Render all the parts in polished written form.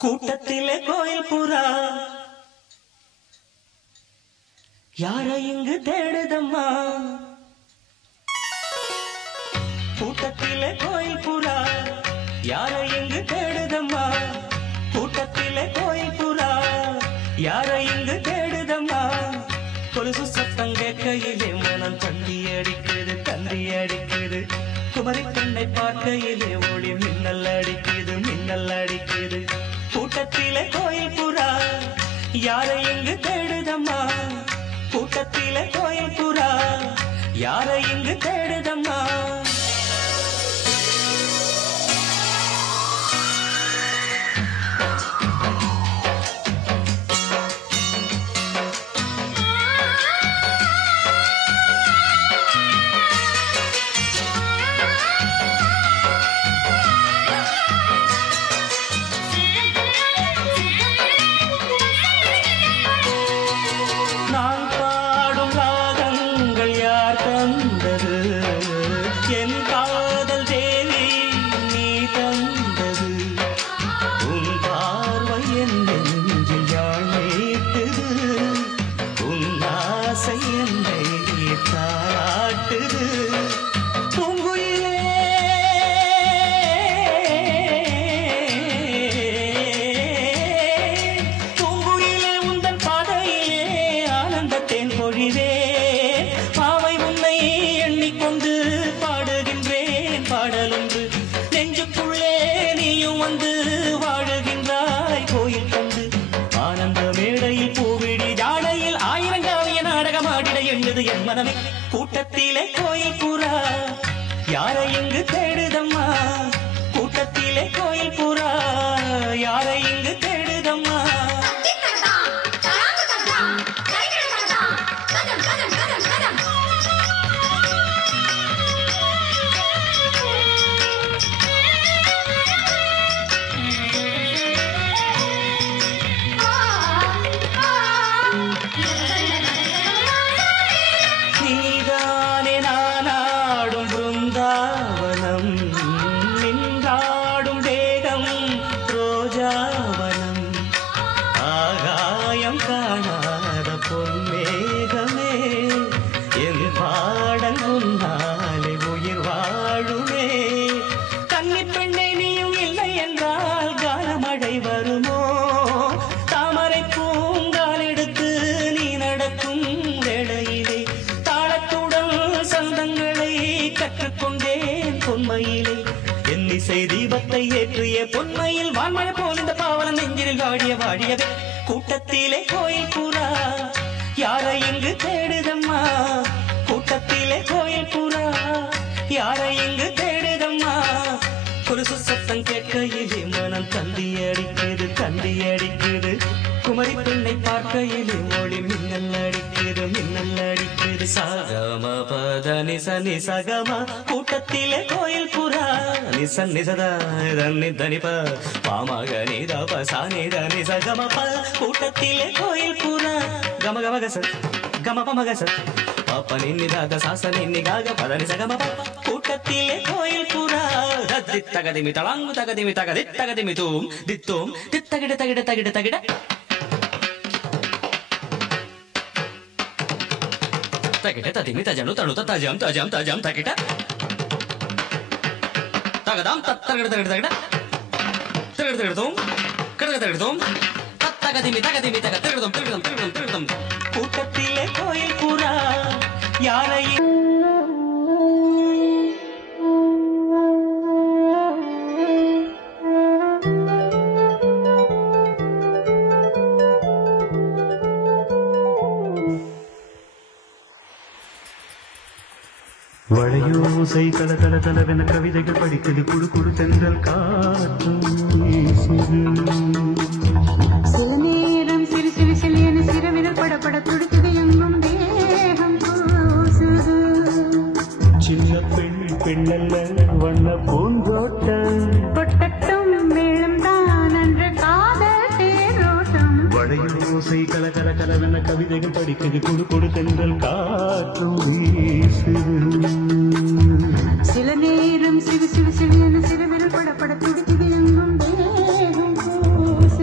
கூட்டத்திலே கோயில் புறா யாரை இங்கு தேடுதம்மா கூட்டத்திலே கோயில் புறா யாரை இங்கு தேடுதம்மா கூட்டத்திலே கோயில் புறா யாரை இங்கு தேடுதம்மா கொலுசு சத்தம் கேட்கையிலே மனம் தந்தி அடிக்குது குமரி பெண்ணை பார்க்கையிலே ஒளி மின்னல் அடிக்குது கூட்டத்திலே கோயில் புறா யாரை இங்கு தேடுதம்மா கூட்டத்திலே கோயில் புறா யாரை இங்கு தேடுதம்மா கூட்டத்திலே கோயில் புறா யாரை இங்கு தேடுதம்மா கூட்டத்திலே கோயில் புறா யாரை இங்கு தேடுதம்மா தீபத்தை ஏற்றிய பொன்மையில் வான்மழை போல் இந்த பாவலம் நெஞ்சில் வாடியவே கூட்டத்திலே கோயில் புறா யாரை இங்கு தேடுதம்மா கூட்டத்திலே கோயில் புறா யாரை இங்கு தேடுதம்மா கொலுசு சத்தம் கேட்கையிலே மனம் தந்தி அடிக்குது குமரி பெண்ணை பார்க்கையிலே ஒளி மின்னல் அடிக்குது சகம பத நிசனி சகம கூட்டத்திலே கோயில் புறா நிசத தனிப பாமக நிதப சானிதனி சகம ப கூட்டத்திலே கோயில் புறா கம கம பமகச பப்ப நின்னிதாத சாச நின்னிகாக பதனி சகம ப கூட்டத்திலே கோயில் புறா தித்தகதிமி தளாங்கு தகதிமி தகதித்தகதிமி தூம் தித்தோம் தித்தகிட தகிட தகிட ததிமி தஜனு தணு தஜம் தகிட தகதாம் தத்தகிட திருடுதோம் கிடதோம் தத்தகதிமி தக திருடுதோம் கூட்டத்திலே கோயில் புறா யாரை வளையோசை தலவென கவிதைகள் படிக்குது குடு தென்றல் காற்றும் சில நேரம் சிறு என சிறவிரல் படப்பட துடிக்குது எங்கும் தேகம் கூசுது சின்ன பெண்ணல்ல வண்ண பூந்தோட்டம் கொட்டட்டும் மேலும் தான் அன்று காதல் தேரோட்டம் வளையோசை கலவென கவிதைகள் படிக்குது குடு தென்றல் காற்றும் வீசுது சில நேரம் சிறு என சிறவிரல் படப்பட துடிக்குது எங்கும் தேகம் கூசுது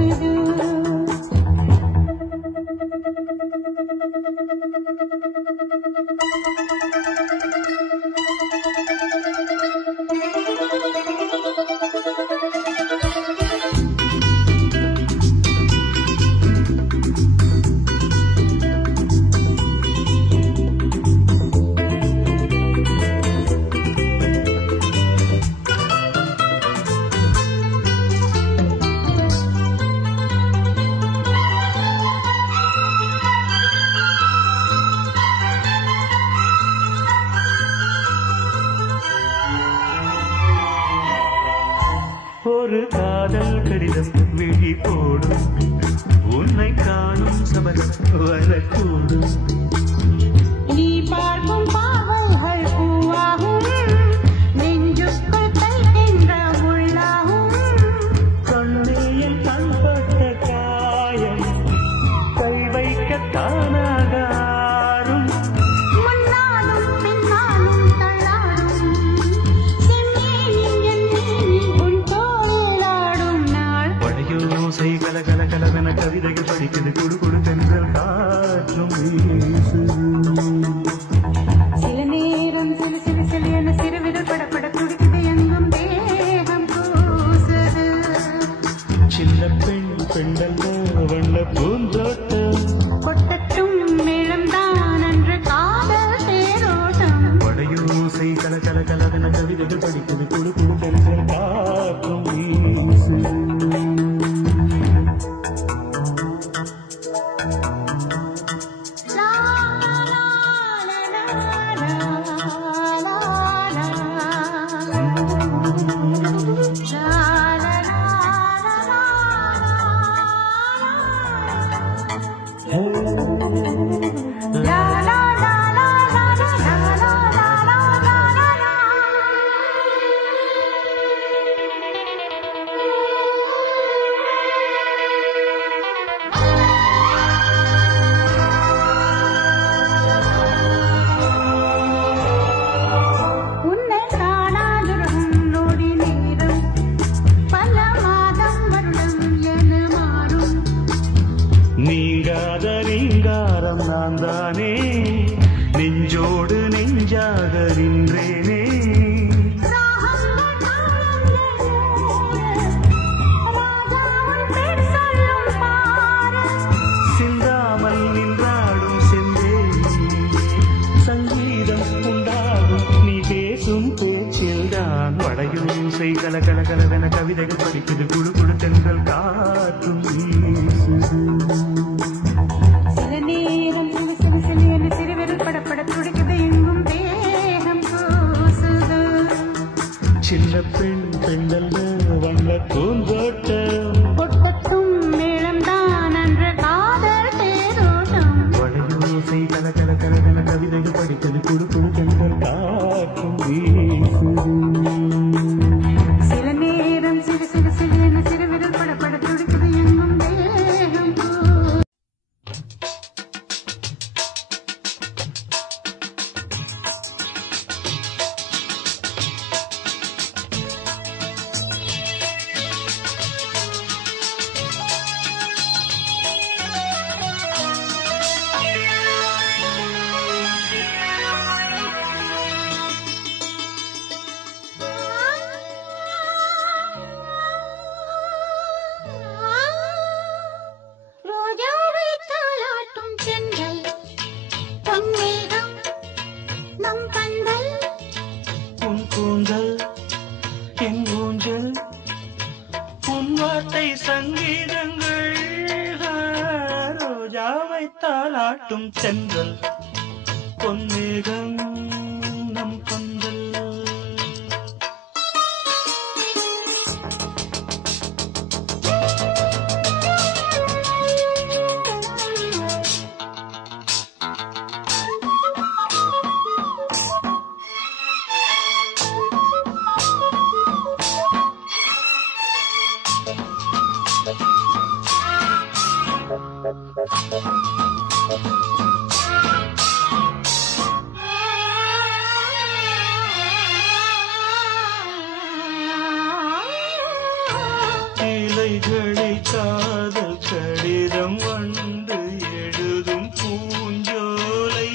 விழி போடும் உன்னை காணும் சபலம் வரக்கூடும் நீ பார்க்கும் பாவங்கள் பூவாகும் நெஞ்சுக்குள் தைக்கின்ற முள்ளாகும் கண்ணியில் கண்பட்ட காயம் கை வைக்க தானாகாரும் முன்னாலும் பின்னாலும் தள்ளாடும் செம்மீனின் எண்ணீனில் உன் தோளாடும் நாள் வடையோசை கல கல கலவென கவிதைகள் படிக்குது குடு குடு தென்றல் காற்றும் வீசுது சில நேரம் சிறு சிறு சிறு என சிறுவிரல் படப்பட துடிக்குது எங்கும் தேகம் கூசுது சின்ன பெண் பெண்ணல்ல வண்ண பூந்தோட்டம் கொட்டட்டும் மேளம்தான் அன்று காதல் தேரோட்டம் வடையோசை கல கல கலவென கவிதைகள் படிக்குது குடு குடு தென்றல் காற்றும் வீசுது லா லா லா லா லா உன்னை காணாதிருக்கும் நொடி நேரம் பல மாதம் வருடம் என மாறும் நீங்காத நீங்காரம் நான் தானே நெஞ்சோடு நெஞ்சாக நின்றேனே ராகங்கள் ராஜாவின் பேர் சொல்லும் பாரு சிந்தாமல் நின்றாடும் செந்தே சங்கீதம் உண்டாகும் நீ பேசும் பேச்சில்தான் வடையோசை கல கல கலவென கவிதைகள் படிக்குது குழு குழு தென்றல் காற்றும் வீசுது சில நேரம் சிறு சிறு சிறு என சிறுவிரல் படப்பட துடிக்குது எங்கும் தேகம் கூசுது சின்ன பெண் பெண்ணல்ல வண்ண பூந்தோட்டம் கொட்டட்டும் மேளம்தான் அன்று காதல் தேரோட்டம் வடையோசை கல கல கலவென கவிதைகள் படிக்குது குழு குழு தென்றல் காற்றும் வீசுது சில நேரம் சிறு சிறு சிறு என சிறுவிரல் படப்பட துடிக்குது எங்கும் தேகம் கூசுது ரோஜாவை தாலாட்டும் தென்றல் பொன்மேகம் நம் கண்கள் உன் கூந்தல் என் ஊஞ்சல் உன் வார்த்தை சங்கீதங்கள் ரோஜாவை தாலாட்டும் சென்றல் பொன்மேகம் நம் பந்தல் இலைகளை காதல் கடிதம் வந்து எழுதும் பூஞ்சோலை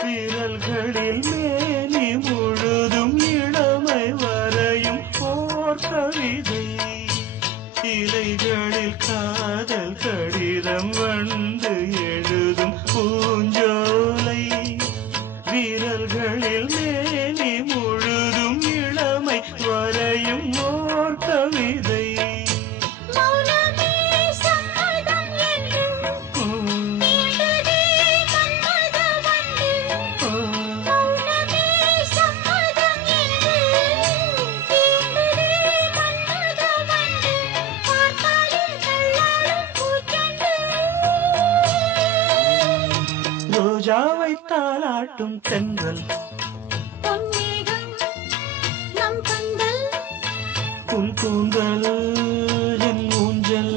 விரல்களில் மேனி முழுதும் இளமை வரையும் போர் கவிதை இலைகளில் காதல் கடிதம் வந்து எழுதும் பூஞ்சோலை விரல்களில் மேனி முழுதும் இளமை வரையும் ஓர் கவிதை மௌனமே சம்மதம் என்று தீண்டதே மன்மத வண்டு மௌனமே சம்மதம் என்று தீண்டதே மன்மத வண்டு ரோஜாவை தாலாட்டும் தென்றல் பொன்னேகம் நம் கண்கள் உன் கூந்தல் என் ஊஞ்சல்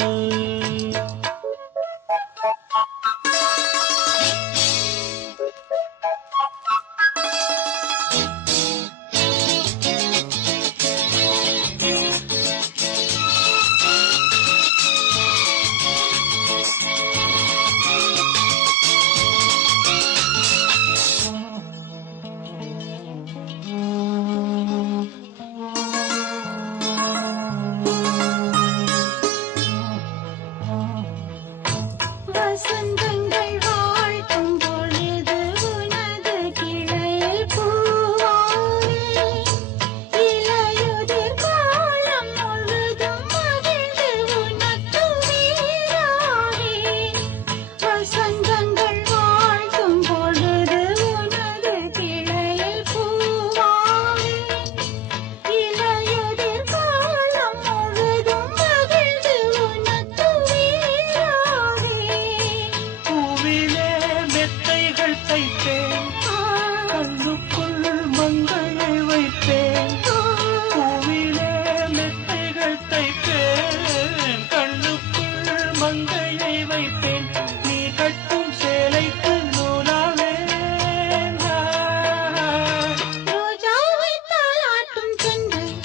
வசந்தங்கள் வாழ்த்தும் பொழுது உனது கிளையில் பூவாவே இலையுதிர் காலம் முழுதும் மகிழ்ந்து உனக்கு வீராவே வசந்தங்கள் வாழ்த்தும் பொழுது உனது கிளையில் பூவாவே இலையுதிர் காலம் முழுதும் மகிழ்ந்து உனக்கு வீராவே பூவிலே மெத்தைகள் தைப்பேன் கண்ணுக்குள் மங்கையை வைப்பேன் பூவிலே மெத்தைகள் தைப்பேன் கண்ணுக்குள் மங்கையை வைப்பேன் நீ கட்டும் சேலைக்கு நூலாவேன் ரோஜாவை தாலாட்டும் தென்றல்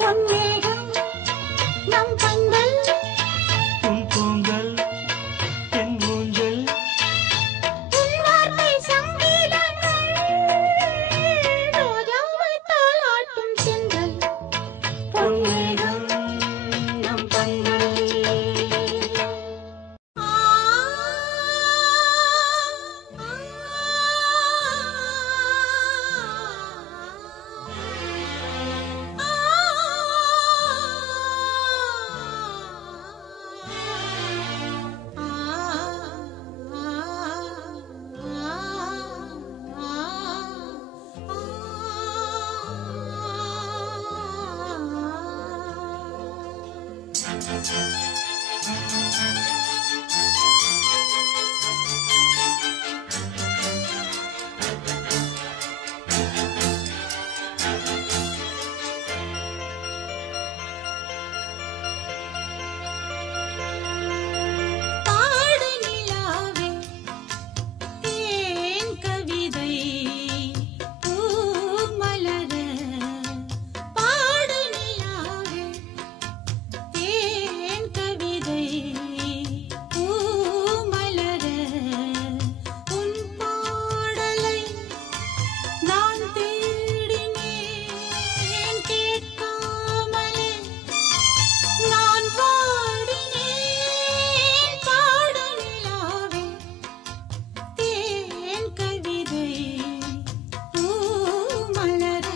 பொன்னேகம் நம் கண்கள் உன் கூந்தல் என் ஊஞ்சல் உன் வார்த்தை சங்கீதங்கள் ரோஜாவை தாலாட்டும் தென்றல் பொன்னேகம் நம் கண்கள் பாடு நிலாவே தேன் கவிதை பூ மலர பாடு நிலாவே தேன் கவிதை பூ மலர உன் பாடலை நான் தேடினேன் கேட்காமலே நான் பாடினேன் பாடு நிலாவே தேன் கவிதை பூ மலர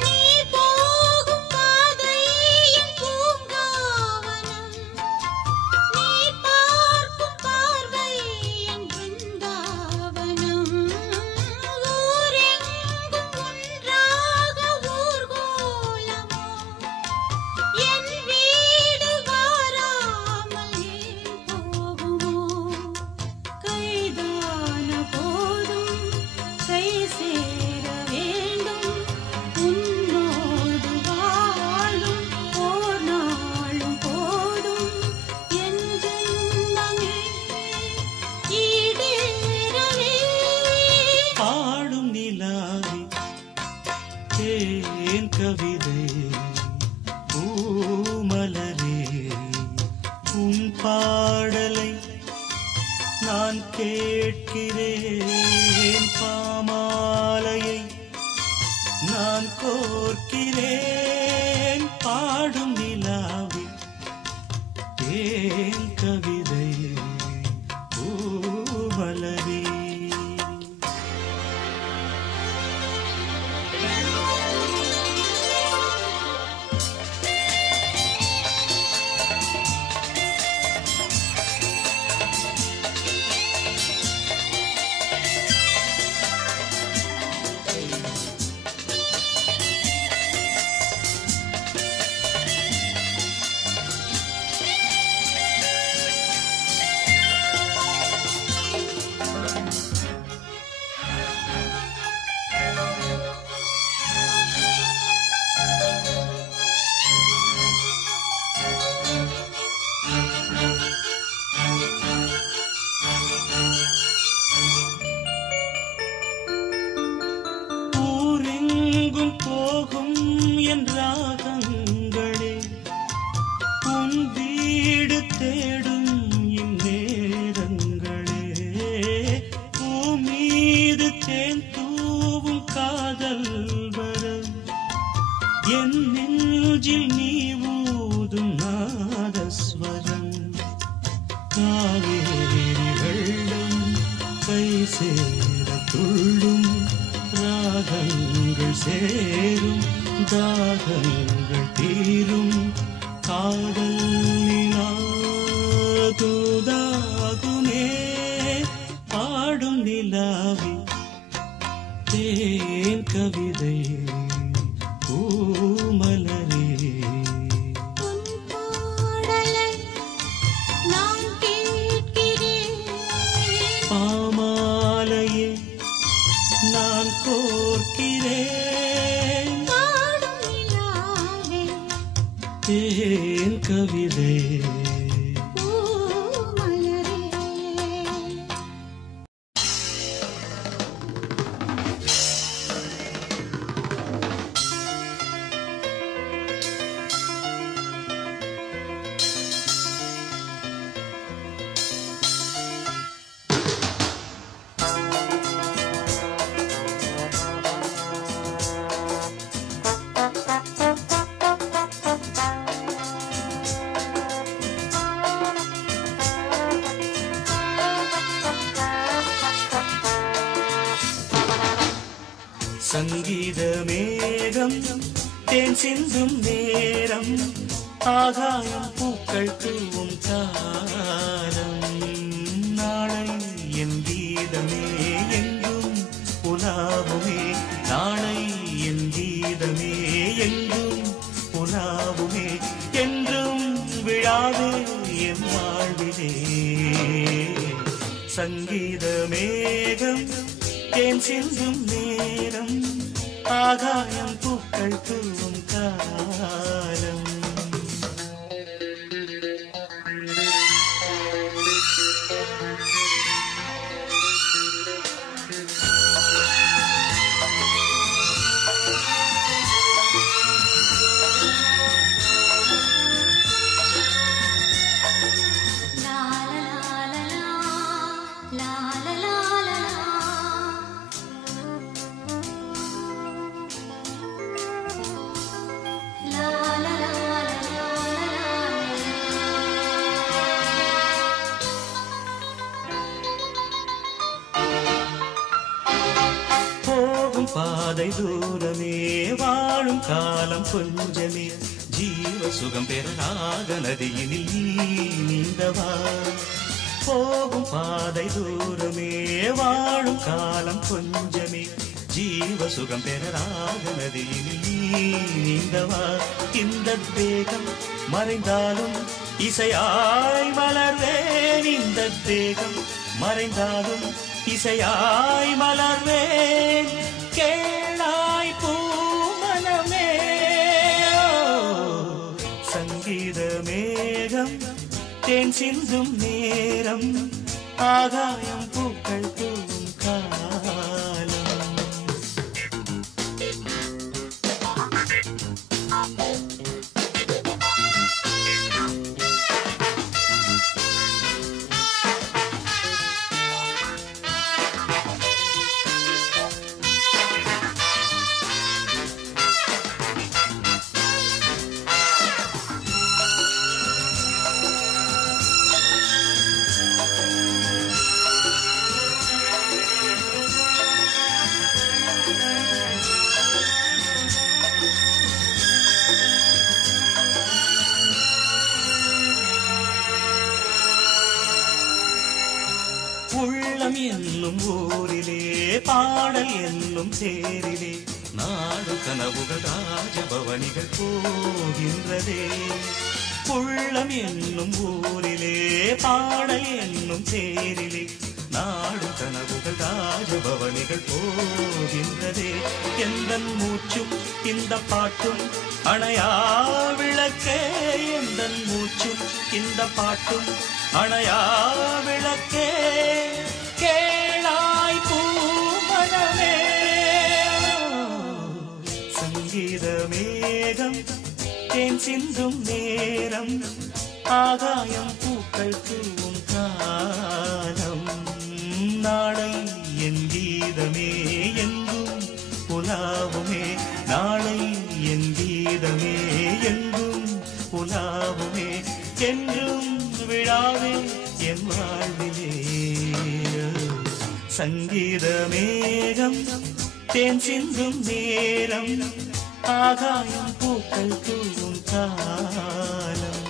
நீ போகும் பாதை என் பூங்காவனம் நீ பார்க்கும் பார்வை என் பிருந்தாவனம் ஊரெங்கும் ஒன்றாக ஊர்கோலமோ என் வீடு வாராமல் ஏன் போகுமோ கைதான போதும் கை சேர வேண்டும் உன்னோடு வாழும் ஓர் நாளும் போதும் என் ஜென்மமே ஈடேறவே பாடும் நிலாவே தேன் கவிதை பூமலரே உன் பாடலை நான் கேட்கிறேன் பாமாலையை காவேரி வெள்ளம் கை சேர துள்ளும் ராகங்கள் சேரும் தாகங்கள் தீரும் காதல் தூதாகுமே பாடும் நிலாவி தேன் கவிதை பூமலரே பாமாலையே நான் கோர்க்கிறேன் தேன் கவிதை சங்கீத மேகம் தேன் சிந்தும் நேரம் ஆகாயம் பூக்கள் தூவும் காலம் நாளை என் கீதமே எங்கும் புலாவுமே நாளை என் கீதமே எங்கும் புலாவுமே என்றும் விழாவே என் வாழ்விலே சங்கீத மேகம் தேன் சிந்தும் நேரம் ஆகாயம் பூக்கள் தூவும் காலம் பாதை தூரமே வாழும் காலம் கொஞ்சமே ஜீவ சுகம் பெற நாக நதியினில் நீந்தவா போகும் பாதை தூரமே வாழும் காலம் கொஞ்சமே ஜீவ சுகம் பெற நாக நதியினில் நீந்தவா இந்த தேகம் மறைந்தாலும் இசையாய் மலர்வேன் இந்த தேகம் மறைந்தாலும் இசையாய் மலர்வேன் கேளாய் பூமனமே சங்கீத மேகம் தேன் சிந்தும் நேரம் ஆகாயம் பூக்கள் தூவும் காலம் உள்ளம் என்னும் ஊரிலே பாடல் என்னும் தேரிலே நாடு கனவுகள் ராஜபவனிகள் போகின்றதே உள்ளம் என்னும் ஊரிலே பாடல் என்னும் தேரிலே நாடு கனவுகள் ராஜபவனிகள் போகின்றதே எந்தன் மூச்சும் இந்த பாட்டும் அணையா விளக்கே எந்தன் மூச்சும் இந்த பாட்டும் அணையா விளக்கே கேளாய் பூமனமே சங்கீத மேகம் தேன் சிந்தும் நேரம் ஆகாயம் பூக்கள் தூவும் காலம் நாளை என் கீதமே எங்கும் புலாவுமே நாளை என் கீதமே எங்கும் புலாவுமே என்றும் விழாவே என் வாழ்விலே சங்கீத மேகம் தேன் சிந்தும் நேரம் ஆகாயம் பூக்கள் தூவும் காலம்.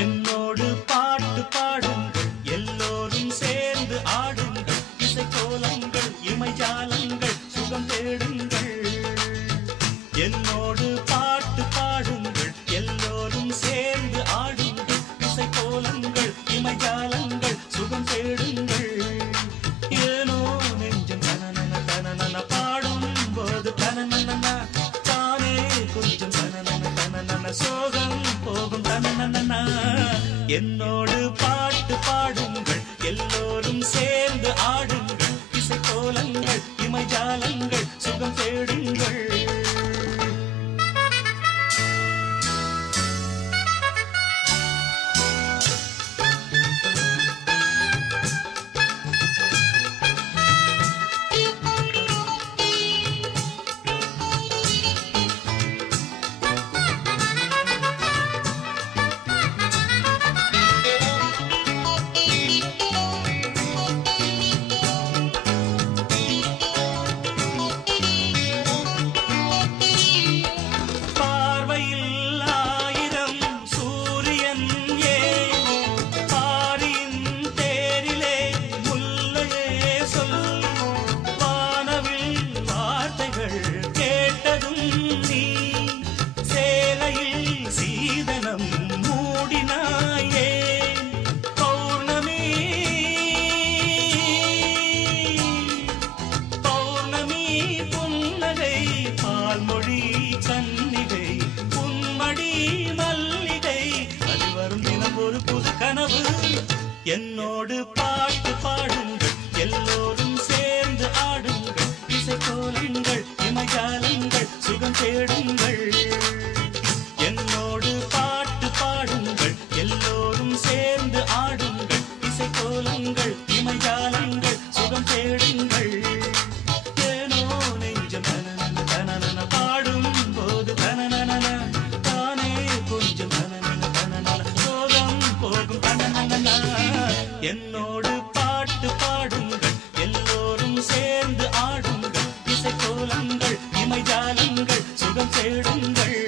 என்னோடு பாட்டு பாடுங்கள் எல்லோரும் சேர்ந்து ஆடுங்கள் இசைக்கோலங்கள் இமைஜாலங்கள் சுகம் தேடுங்கள். என்னோடு பாட்டு பாடுங்கள் எல்லோரும் சேர்ந்து ஆடுங்கள் இசைக்கோலங்கள் இமைஜாலங்கள் சுகம் தேடுங்கள். ஏனோ நெஞ்சம் தனனன தனனன பாடும் போது தனனன தானே கொஞ்சம் தனனன தனனன சோகம் போகும் தனனன. என்னோடு பாட்டு பாடுங்கள் எல்லோரும் சேர்ந்து ஆடுங்கள் இசைக்கோலங்கள் இமைஜாலங்கள் சுகம் தேடுங்கள். என்னோடு பாட்டு பாடுங்கள் எல்லோரும் சேர்ந்து ஆடுங்கள் இசைக்கோலங்கள் இமைஜாலங்கள் சுகம் தேடுங்கள். என்னோடு பாட்டு பாடுங்கள் எல்லோரும் சேர்ந்து ஆடுங்கள் இசைக்கோலங்கள் இமைஜாலங்கள் சுகம் தேடுங்கள். ஏனோ நெஞ்சம் தனனன தனனன பாடும் போது தனனன தானே கொஞ்சம் தனனன தனனன சோகம் போகும் தனனன. என்னோடு பாட்டு பாடுங்கள் எல்லோரும் சேர்ந்து ஆடுங்கள் இசைக்கோலங்கள் இமைஜாலங்கள் சுகம் தேடுங்கள்.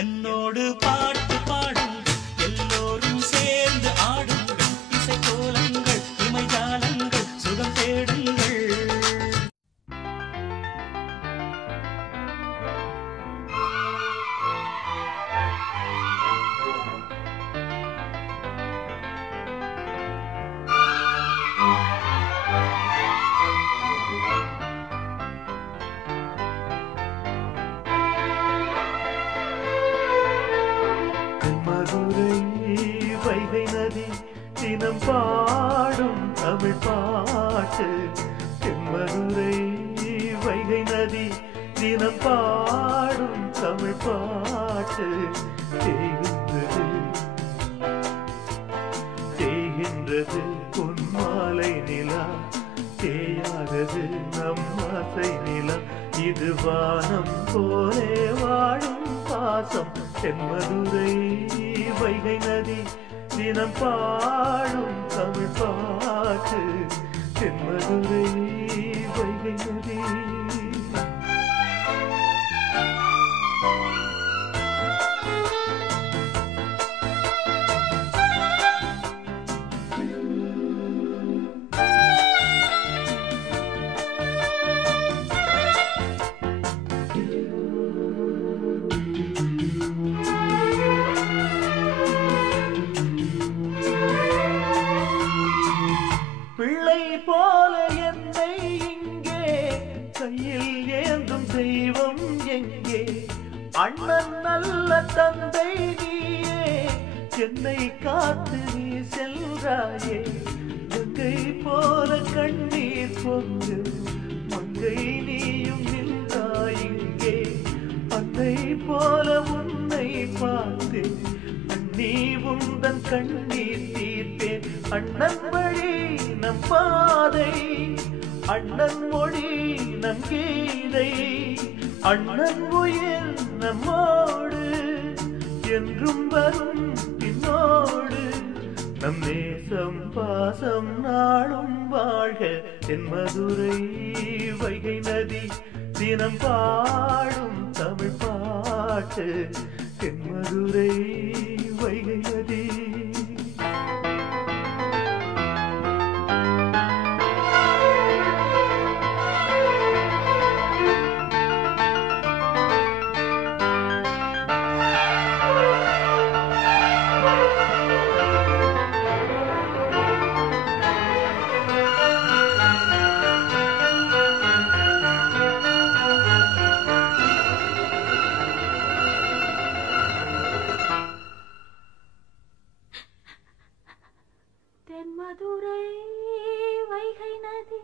என்னோடு பாட்டு பாடுங்கள் எல்லோரும் சேர்ந்து ஆடுங்கள் இசைக்கோலங்கள் இமைஜாலங்கள் சுகம் தேடுங்கள். வைகை நதி தினம் பாடும் தமிழ் பாட்டு. தென்மதுரை வைகை நதி தினம் பாடும் தமிழ் பாட்டு தேகின்றது தேகின்றது பொன்மாலை நிலா தேயாதது நம் ஆசை நிலா இது வானம் போலே வாழும் பாசம் தென்மதுரை வைகை நதி தினம் பாடும் தமிழ் பாட்டு தென்மதுரை வைகை நதி பிள்ளை போல என்னை இங்கே கையில் ஏந்தும் தெய்வம் எங்கே அண்ணன் நல்ல தந்தை நீயே என்னை காத்து நீ செல்றாயே கங்கை போல கண்ணீர் பொங்கு மங்கை நீயும் நின்றாய் இங்கே அன்னை போல உன்னை பார்த்தேன் நீ உந்தன் கண்ணீர் தீர்த்தேன் அண்ணன் வழி நம் பாதை அண்ணன் மொழி நம் கீதை அண்ணன் உயிர் நம்மோடு என்றும் வரும் பின்னோடு நம் நேசம் பாசம் நாளும் வாழ்க தென்மதுரை வைகை நதி தினம் பாடும் தமிழ் பாட்டு தென்மதுரை வைகை நதி தென்மதுரை வைகை நதி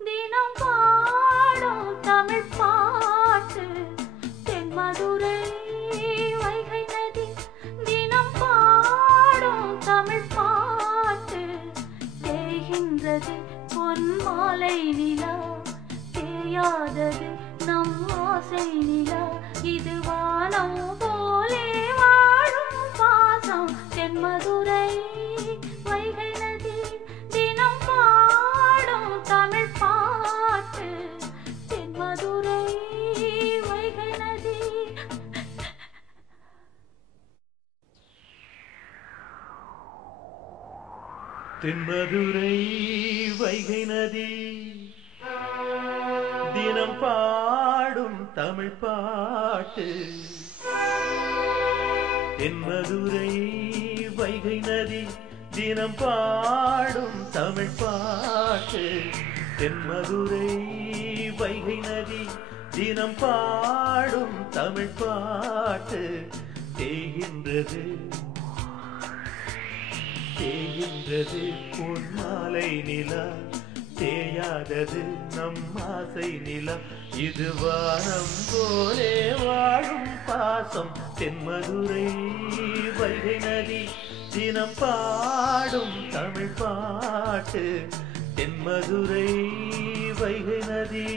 தினம் பாடும் தமிழ் பாட்டு தென்மதுரை வைகை நதி தினம் பாடும் தமிழ் பாட்டு தேய்கின்றது பொன்மாலை நிலா தேயாதது நம் ஆசை நிலா இது வானம் போலே வாழும் பாசம் தென்மதுரை வைகை நதி தினம் பாடும் தமிழ் பாட்டு தென்மதுரை வைகை நதி தென்மதுரை வைகை நதி தினம் பாடும் தமிழ் பாட்டு தென்மதுரை வைகை நதி தினம் பாடும் தமிழ் பாட்டு தென்மதுரை வைகை நதி தினம் பாடும் தமிழ் பாட்டு தேகின்றது தேகின்றது பொன்மாலை நிலா தேயாதது நம் ஆசை நிலா இது வானம் போலே வாழும் பாசம் தென்மதுரை வைகை நதி தினம் பாடும் தமிழ் பாட்டு தென்மதுரை வைகை நதி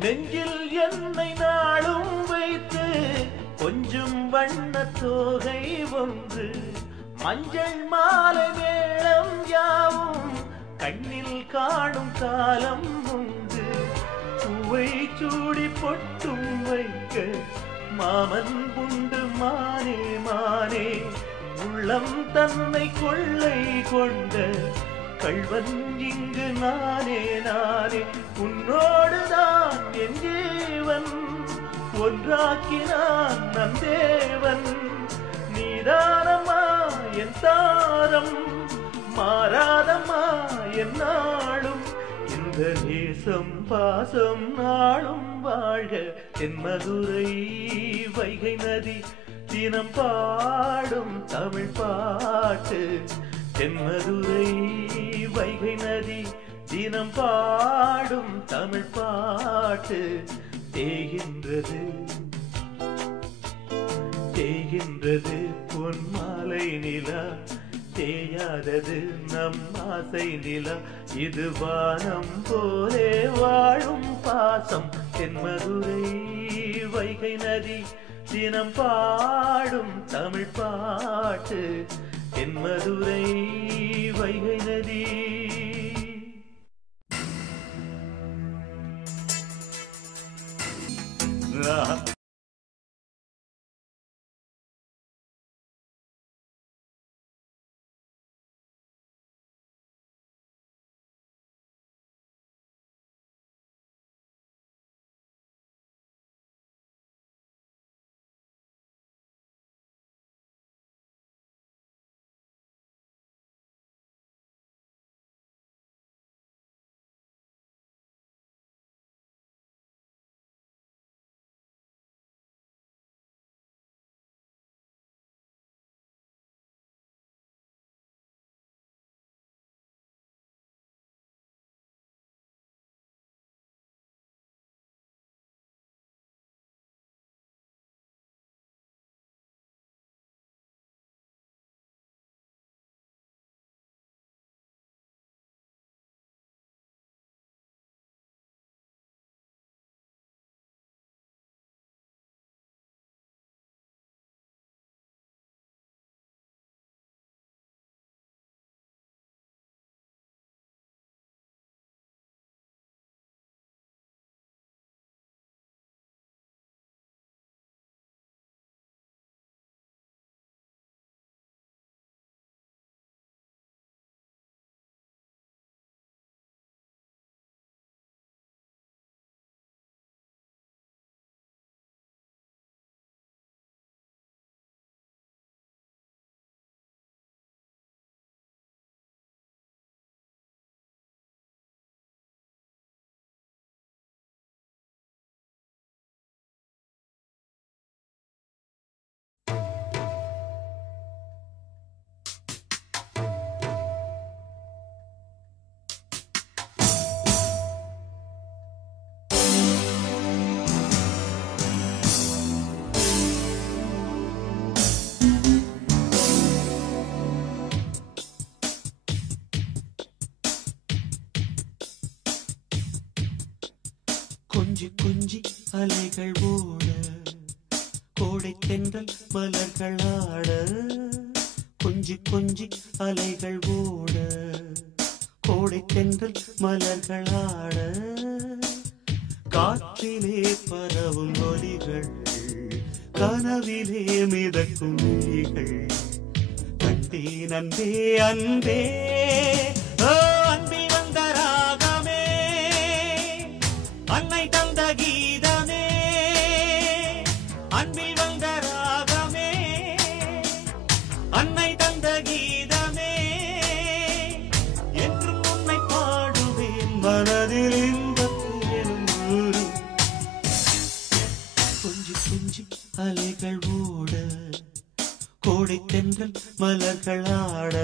நெஞ்சில் என்னை நாளும் வைத்து கொஞ்சம் வண்ண தோகை ஒன்று மஞ்சள் மாலை மேளம் யாவும் கண்ணில் காணும் காலம் உண்டு பூவை சூடி பொட்டும் வைக்க மாமன் உண்டு மானே மானே உள்ளம் தன்னை கொள்ளை கொண்ட கள்வன் இங்கு நானே நானே உன்னோடுதான் என் ஜீவன் ஒன்றாக்கினான் நம் தேவன் நீதானம்மா என் தாரம் மாறாதம்மா என் நாளும் இந்த நேசம் பாசம் நாளும் வாழ்க என் மதுரை வைகை நதி தினம் பாடும் தமிழ் பாட்டு என் மதுரை வைகை நதி தினம் பாடும் தமிழ் பாட்டு தேகின்றது தேகின்றது பொன் மாலை நிலா தேயாதது நம் ஆசை நிலா இது வானம் போலே வாழும் பாசம் என் மதுரை வைகை நதி தினம் பாடும் தமிழ் பாட்டு என் மதுரை வைகை நதி கொஞ்சி கொஞ்சி அலைகள் ஓட கோடை தென்றல் மலர்கள் ஆட கொஞ்சி கொஞ்சி அலைகள் ஓட கோடை தென்றல் மலர்கள் ஆட காற்றிலே பரவும் ஒலிகள் கனவிலே மிதக்கும் ஒலிகள் கண்டேன் அன்பே அன்பே அன்பில் வந்த ராகமே அன்னை தந்த கீதமே அன்பில் வந்த ராகமே அன்னை தந்த கீதமே என்றும் உன்னை பாடுவேன் மனதில் இன்பத்தேனும் ஊரும் கொஞ்சி கொஞ்சி அலைகள் ஓட கோடை தென்றல் மலர்கள் ஆட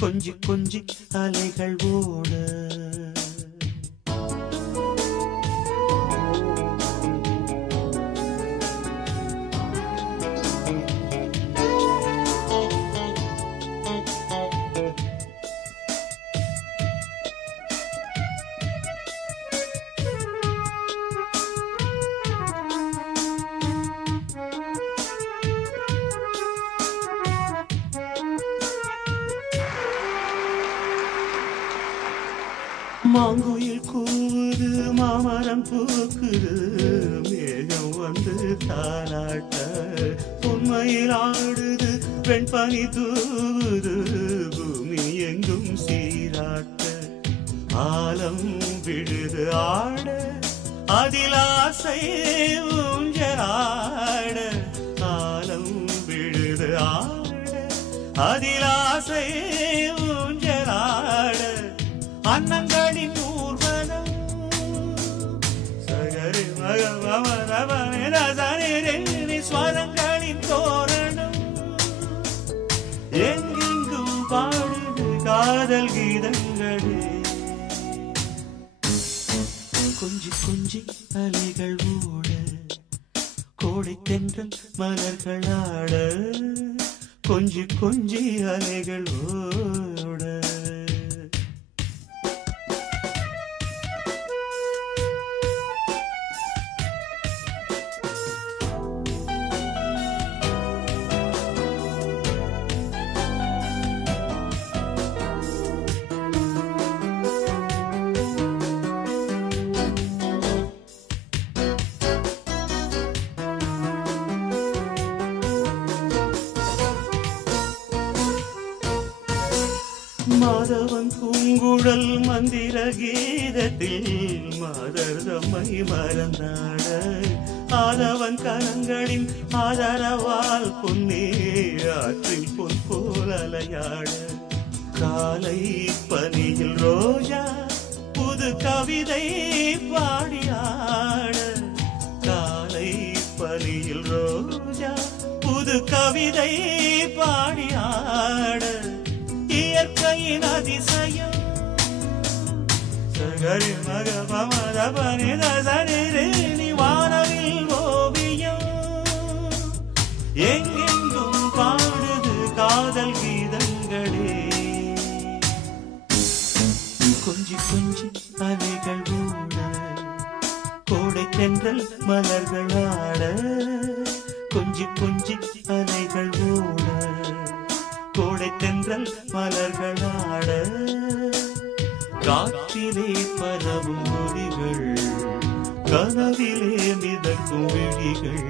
கொஞ்சி கொஞ்சி அலைகள் ஓட மாங்குயில் கூவுது மாமரம் பூக்குது மேகம் வந்து தாலாட்ட உண்மையில் ஆடுது வெண்பனி தூது பூமி எங்கும் சீராட்ட ஆலம் விழுது ஆட அதில் ஆசை ஊஞ்சலாட ஆலம் விழுது ஆட அதில் ஆசை ஊஞ்சலாட அன்னங்களின் ஊர்வலம் சகரி மகமரவனி ஸ்வரங்களின் தோரணம் எங்கெங்கும் பாடுது காதல் கீதங்களே கொஞ்சி கொஞ்சி அலைகள் ஓட கோடை தென்றல் மலர்கள் ஆட கொஞ்சி கொஞ்சி அலைகள் ஓட மாதவன் பூங்குழல் மந்திர கீதத்தில் மாதர்தம்மை மறந்தாட ஆதவன் கரங்களின் ஆதரவால் பொன்னீர் ஆற்றில் பொன் போல் அலையாட காலை பனியில் ரோஜா புது கவிதை பாடியாட காலை பனியில் ரோஜா புது கவிதை பாடியாட இயற்கையின் அதிசயம் சகரி மகமரபனி வானவில் ஓவியம் எங்கெங்கும் பாடுது காதல் கீதங்களே கொஞ்சி கொஞ்சி அலைகள் ஓட கோடை தென்றல் மலர்கள் ஆட கொஞ்சி கொஞ்சி அலைகள் ஓட கோடை தென்றல் மலர்கள் ஆட காற்றிலே பரவும் ஒலிகள் கனவிலே மிதக்கும் விழிகள்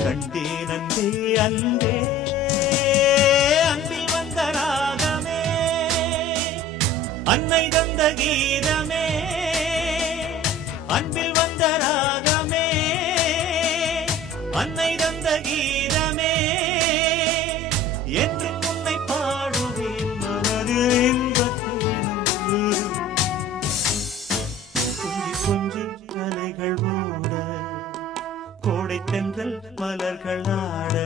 கண்டே நந்தே அன்பே அன்பில் வந்த ராகமே அன்னை தந்த கீதமே அன்பில் வந்த ராகமே அன்னை தந்த கீதமே என்று உன்னை பாடுவேன் மனதில் இன்பத்தேனும் கொஞ்சி கொஞ்சி அலைகள் ஓட கோடை தென்றல் மலர்கள் ஆட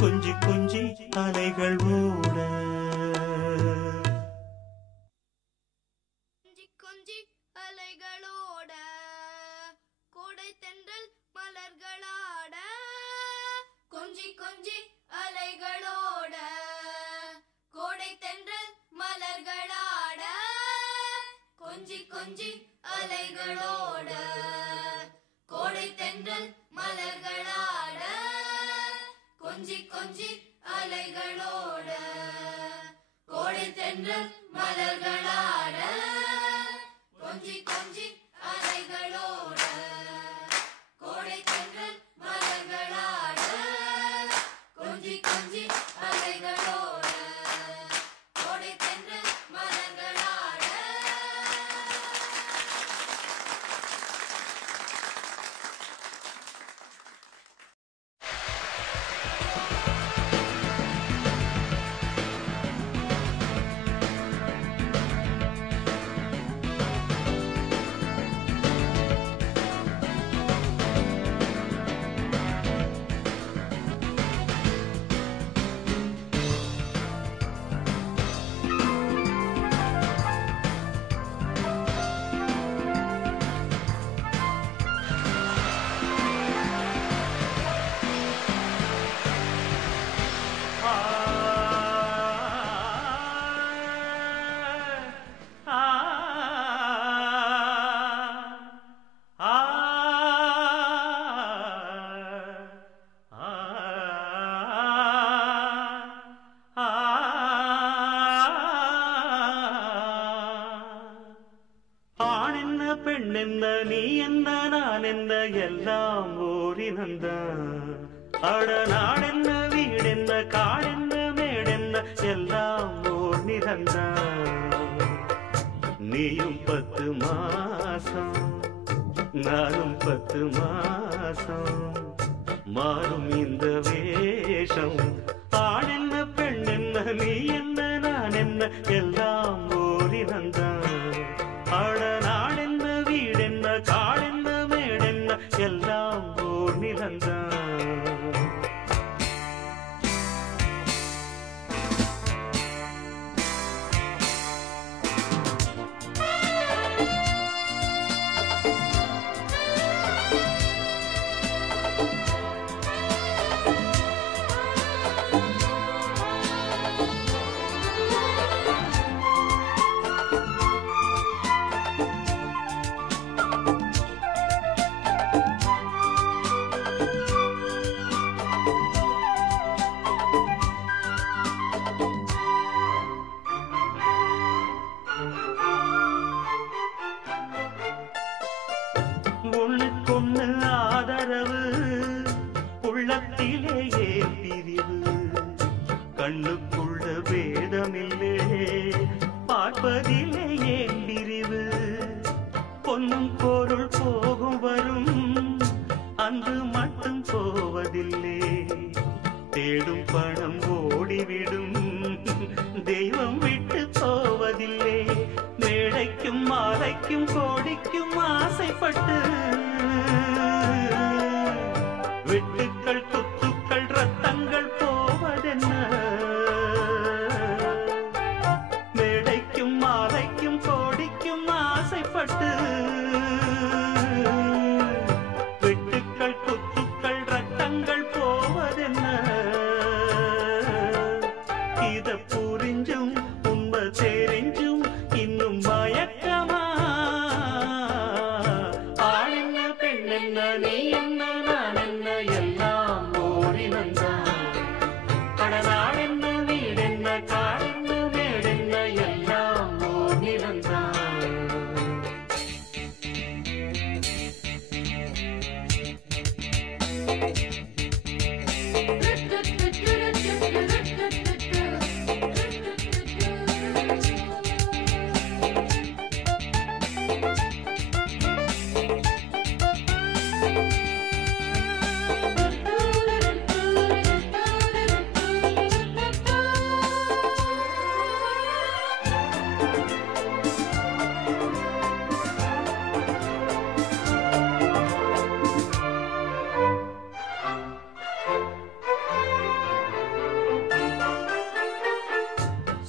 கொஞ்சி கொஞ்சி அலைகள் ஓட கொஞ்சி அலைகளோட கோடை தென்றல் மலர்களாட கொஞ்சி கொஞ்சி அலைகளோட கோடை தென்றல் மலர்களாட கொஞ்சி கொஞ்சி அலைகளோட கோடை தென்றல் மலர்களாட கொஞ்சி கொஞ்சி அலைகளோட கோடை தென்றல் மலர்களாட கொஞ்சி கொஞ்சி அலைகளோட கோடை தென்றல் மலர்களாட கொஞ்சி கொஞ்சி அலைகளோட கோடை தென்றல் மலர்களாட பெண்ணென்ன நீ என்ன நான் என்ன எல்லாம் ஓரினந்தான் அட நாடென்ன வீடென்ன காடென்ன மேடென்ன எல்லாம் ஓர் நிறந்தான். நீயும் 10 மாசம் நானும் 10 மாசம் மாறும் இந்த வேஷம். ஆண் என்ன பெண் என்ன நீ என்ன நான் என்ன எல்லாம் ஓரினந்தான். அட நாடென்ன வீடென்ன காடென்ன மேடென்ன எல்லாம் ஓர் நிலந்தான். ஒண்ணுக்கொண்ணு ஆதரவு உள்ளத்திலேயே பிரிவு. கண்ணுக்குள்ள வேதமில்லே பார்ப்பதிலே ஏன் பிரிவு. பொன்னும் பொருள் போகும் வரும் அன்று மட்டும் போவதில்லை. தேடும் பணம் ஓடிவிடும் தெய்வம் விட்டு போவதில்லை. மேடைக்கும் மாலைக்கும் கோடிக்கும் ஆசைப்பட்டு வெட்டுக்கள் குத்துக்கள் ரத்தங்கள் போவதென்ன. மேடைக்கும் மாலைக்கும் கோடிக்கும் ஆசைப்பட்டு வெட்டுக்கள் குத்துக்கள் ரத்தங்கள் போவதென்ன. இத புரிஞ்சும் உண்மை தெரிஞ்சும் இன்னும் மயக்கமா. ஆணென்ன பெண்ணென்ன நீ என்ன நான் என்ன எல்லாம் ஓரினந்தான். கடனாடென்ன வீடென்ன காடென்ன மேடென்ன எல்லாம் ஓர் நிலந்தான்.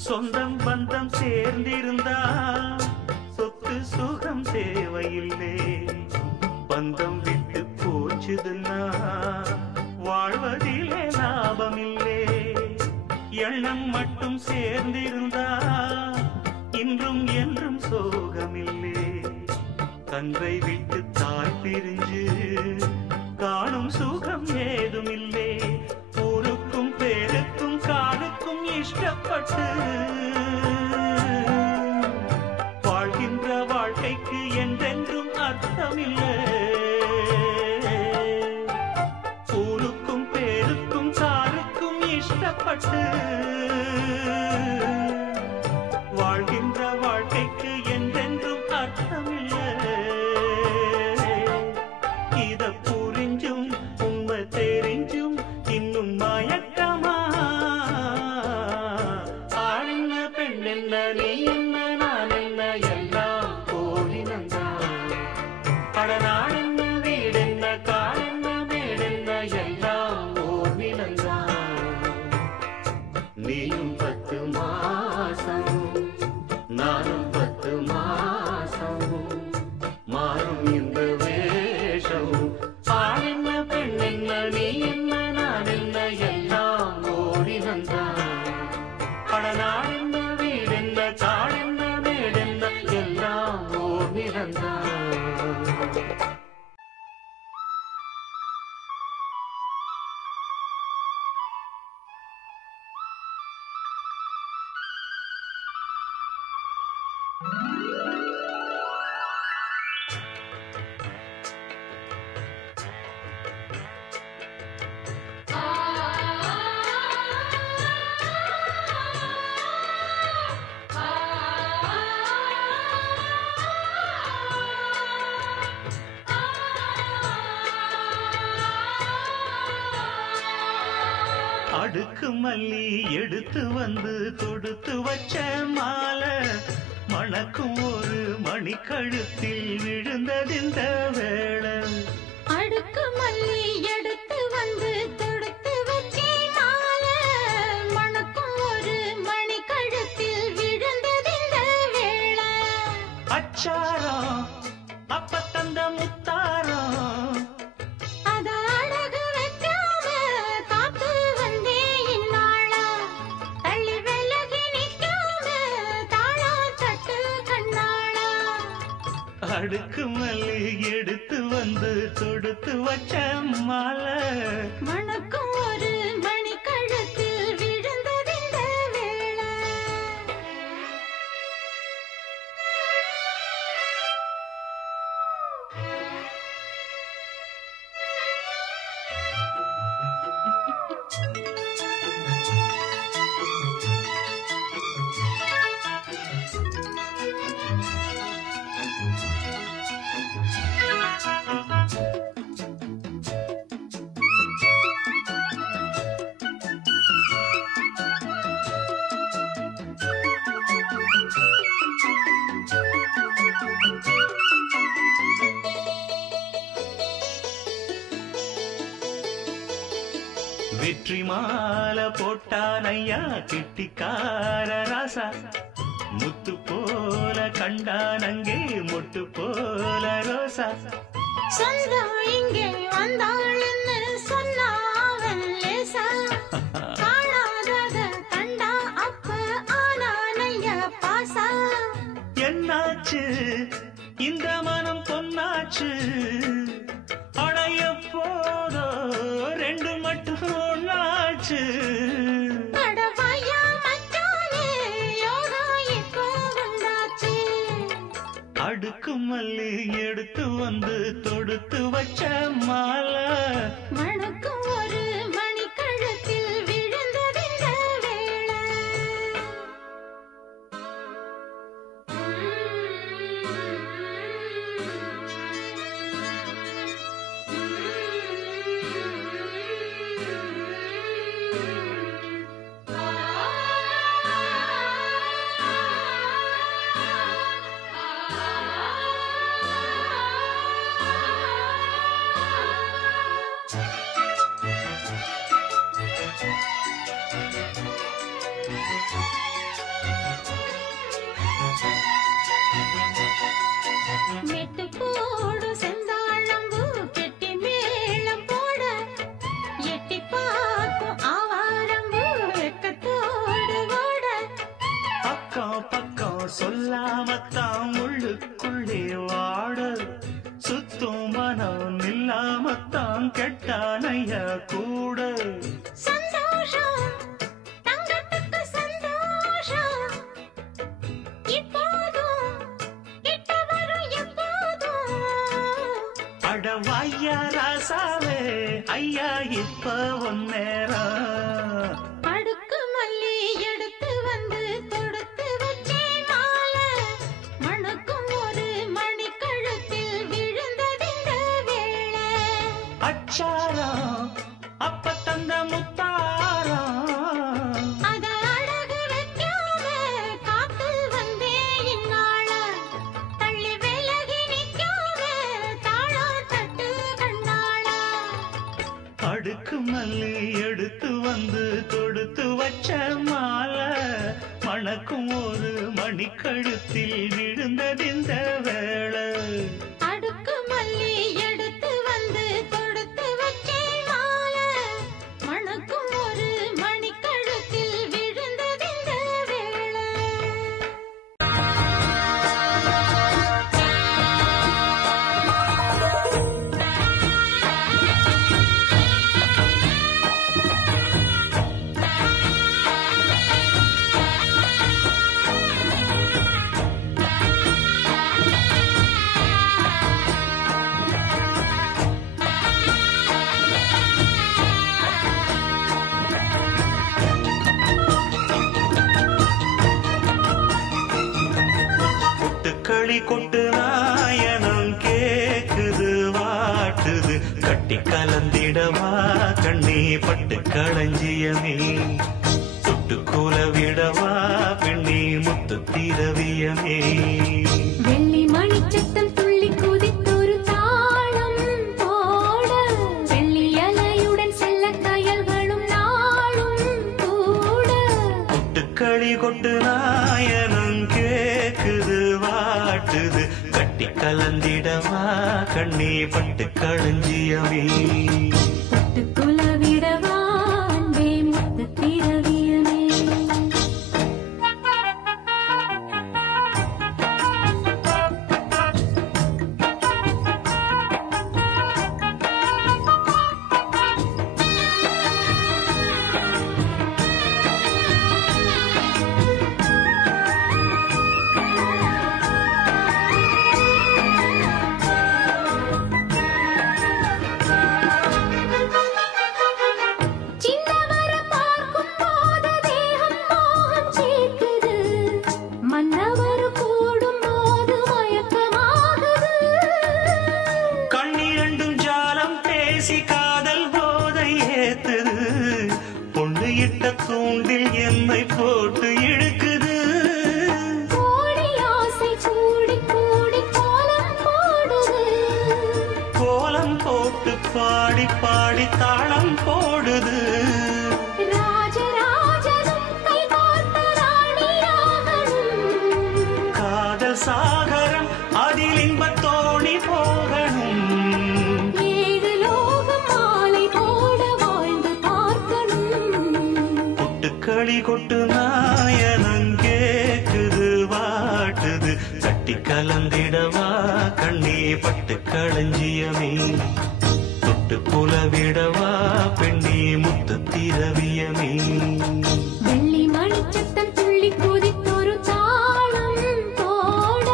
சொந்தம் பந்தம் சேர்ந்திருந்தா சொத்து சுகம் தேவையில்லை. பந்தம் விட்டு போச்சுதுன்னா வாழ்வதிலே லாபமில்லை. எண்ணம் மட்டும் சேர்ந்திருந்தா இன்றும் என்றும் சோகமில்லை. தந்தை விட்டு தாய் பிரிஞ்சு காணும் சுகம் ஏதுமில்லை. ஊருக்கும் பேருக்கும் காணுக்கும் இஷ்டப்பட்டு வாழ்கின்ற வாழ்க்கைக்கு என்றென்றும் அர்த்தமில்லை. ஊருக்கும் பேருக்கும் காருக்கும் இஷ்டப்பட்டு வாழ்கின்ற வாழ்க்கைக்கு என்றென்றும் அர்த்தமில்லை. இத புரிஞ்சும் உண்மை தெரிஞ்சும் இன்னும் மயக்கமா. ஆணென்ன பெண்ணென்ன நீ என்ன நான் என்ன எல்லாம் ஓரினந்தான். கடனாடென்ன வீடென்ன காடென்ன மேடென்ன எல்லாம் ஓர் நிலந்தான். நீயும் 10 மாசம் நானும் 10 மாசம் மாறும் இந்த வேஷம். ஆணென்ன அடுக்கு மல்லி எடுத்து வந்து தொடுத்து வச்ச மாலை மணக்கும் ஒரு மணிக்கழுத்தில் விழுந்ததிந்த வேளை. அடுக்கு மல்லி எடுத்து வந்து தொடுத்து வச்சே மாலை மணக்கும் ஒரு மணிக்கழுத்தில் விழுந்ததிந்த வேளை. அச்சாரம் அப்ப தந்த முத்தாரம் அத அழகு வைக்காம காத்து வந்தே இந்நாளா. தள்ளி விலகி நிக்காம தாளா தட்டு கண்ணாளா. அடுக்கு மல்லி எடுத்து வந்து தொடுத்து வச்ச மாலை மணக்கும் ஒரு மணிக்கழுத்தில் விழுந்ததிந்த வேளை. வெற்றி மாலை போட்டானையா கெட்டிக்கார ராசா. முத்து போல கண்டானங்கே மொட்டு போல ரோசா. சொந்தம் இங்கே வந்தாள்னு சொன்னா அவன் லேசா. காணாதத கண்டா அப்ப ஆனானைய பாசா. என்னாச்சு இந்த மனம் பொன்னாச்சு அடைய போதோ ரெண்டு மட்டும் ஒன்னாச்சு. அடவாயா மச்சானே யோகா இப்போ வந்தாச்சு. அடுக்கு மல்லி எடுத்து வந்து தொடுத்து வச்ச மாலை மணக்கும் ஒரு மணிக்கழுத்தில் விழுந்ததிந்த வேளை. மெட்டு போடு செந்தாழம்பூ கெட்டி மேளம் போட எட்டி பார்க்கும் ஆவாரம்பூ வெக்கத்தோடு ஓட. பக்கம் பக்கம் சொல்லாமத்தான் உள்ளுக்குள்ளே வாட சுத்தும் மனம் நில்லாமத்தான் கெட்டானைய கூட. சந்தோஷம் தங்கத்துக்கு சந்தோஷம் இப்போதும் கிட்ட வரும் எப்போதும். அடவாயா ராசாவே ஐயா இப்ப ஒன்னேரம். அடுக்கு மல்லி எடுத்து வந்து தொடுத்து வச்சே மாலை மணக்கும் ஒரு மணிக்கழுத்தில் விழுந்ததிந்த வேளை. அச்சாரம் அப்ப தந்த முத்தாரம் அத அழகு வைக்காம காத்து வந்தே இந்நாளா. தள்ளி விலகி நிக்காம தாளா தட்டு கண்ணாளா. அடுக்கு மல்லி எடுத்து வந்து தொடுத்து வச்ச மாலை மணக்கும் ஒரு மணிக்கழுத்தில் விழுந்ததிந்த வேளை. அடுக்கு மல்லி எடுத்து வந்து தொடுத்து வச்சே மாலை மணக்கும் ஒரு மணிக்கழுத்தில் விழுந்ததிந்த வேளை. கட்டி கலந்திடவா கண்ணே பட்டு களஞ்சியமே தொட்டு கூலவிடவா பெண்ணே முத்து திரவியமே வெள்ளி மணிச்சத்தம் துள்ளி குதித்தொரு தாளம் போட வெள்ளி அலையுடன் செல்ல கயல்களும் நாளும் கூட கொட்டுக்களி கொட்டு நாயனம் கேக்குது வாட்டுது கட்டி கலந்திடவா கண்ணே பட்டு களஞ்சியமே தொட்டு குலவிடவா அன்பே முத்து திரவியமே தூண்டில் என்னை போட்டு இழுக்குது கோடி ஆசை கூடி கூடி கோலம் போடுது கோலம் போட்டு பாடி பாடி தாளம் போடுது ராஜராஜனும் கை கோர்த்த ராணியாகணும் காதல் சாகரம் அதில் இன்பத் தோணி போகணும் ஏழு லோகம் மாலை போட வாழ்ந்து பார்க்கணும் கொட்டுக்களி கொட்டு நாயனம் கேக்குது வாட்டுது கட்டி கலந்திடவா கண்ணே பட்டு களஞ்சியமே தொட்டு புலவிடவா பெண்ணே முத்து திரவியமே வெள்ளி மணிச்சத்தம் துள்ளி குதித்தொரு தாளம் போட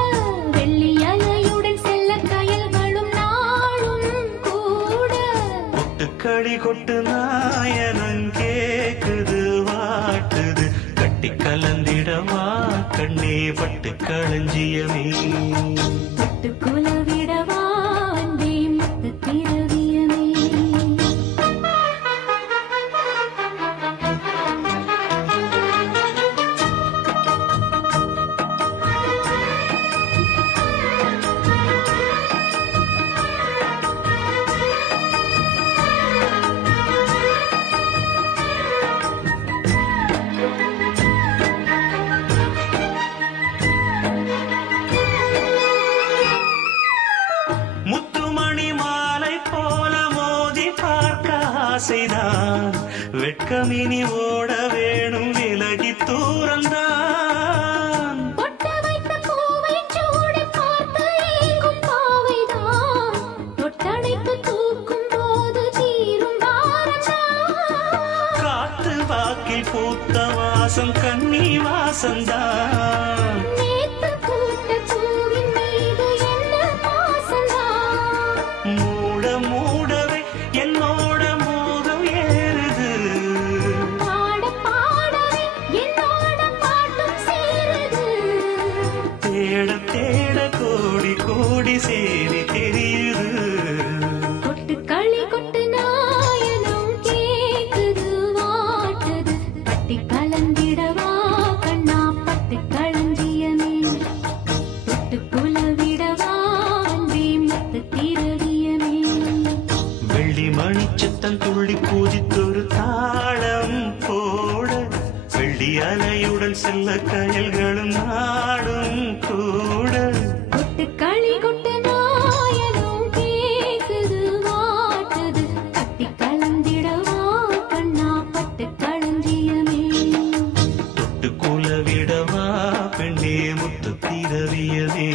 வெள்ளி அலையுடன் செல்ல கயல்களும் நாளும் கூட கொட்டுக்களி கொட்டு நாயனம் கேக்குது வாட்டுது கட்டி கலந்திடவா கண்ணே பட்டு களஞ்சியமே தொட்டு குலவிடவா அன்பே முத்து திரவியமே முத்துமணி மாலை போல மோதி பார்க்க ஆசைதான் வெட்கமினி ஓட வேணும் விலகி தூரந்தான் பொட்ட வைத்த பூவை சூடி பார்த்து ஏங்கும் பாவைதான் தொட்டணைத்து தூக்கும் போது தீரும் பாரந்தான் காத்து வாக்கில் பூத்த வாசம் கன்னி வாசந்தான் நேத்து பூத்த பூவின் மீது என்ன பாசந்தான் மூட மூடவே என்னோட மோகம் ஏறுது பாட பாடவே என்னோட பாட்டும் சேருது தேட தேட கோடி கோடி சேரி தெரியுது கொட்டு களி கொட்டு நாயனம் கேக்குது வாட்டுது கட்டி கலந்திடவா கண்ணா பட்டு களஞ்சியமே தொட்டு குலவிடவா அன்பே முத்து திரவியமே வெள்ளி மணிச்சத்தம் துள்ளி பூஜித்தொரு தாளம் போட வெள்ளி அலையுடன் செல்ல கயல்களும் நாடும் கூட கொட்டு களி கொட்டு நாயனம் கேக்குது வாட்டுது கட்டி கலந்திடவா கண்ணா பட்டு களஞ்சியமே தொட்டு குலவிடவா பெண்ணே முத்து திரவியவே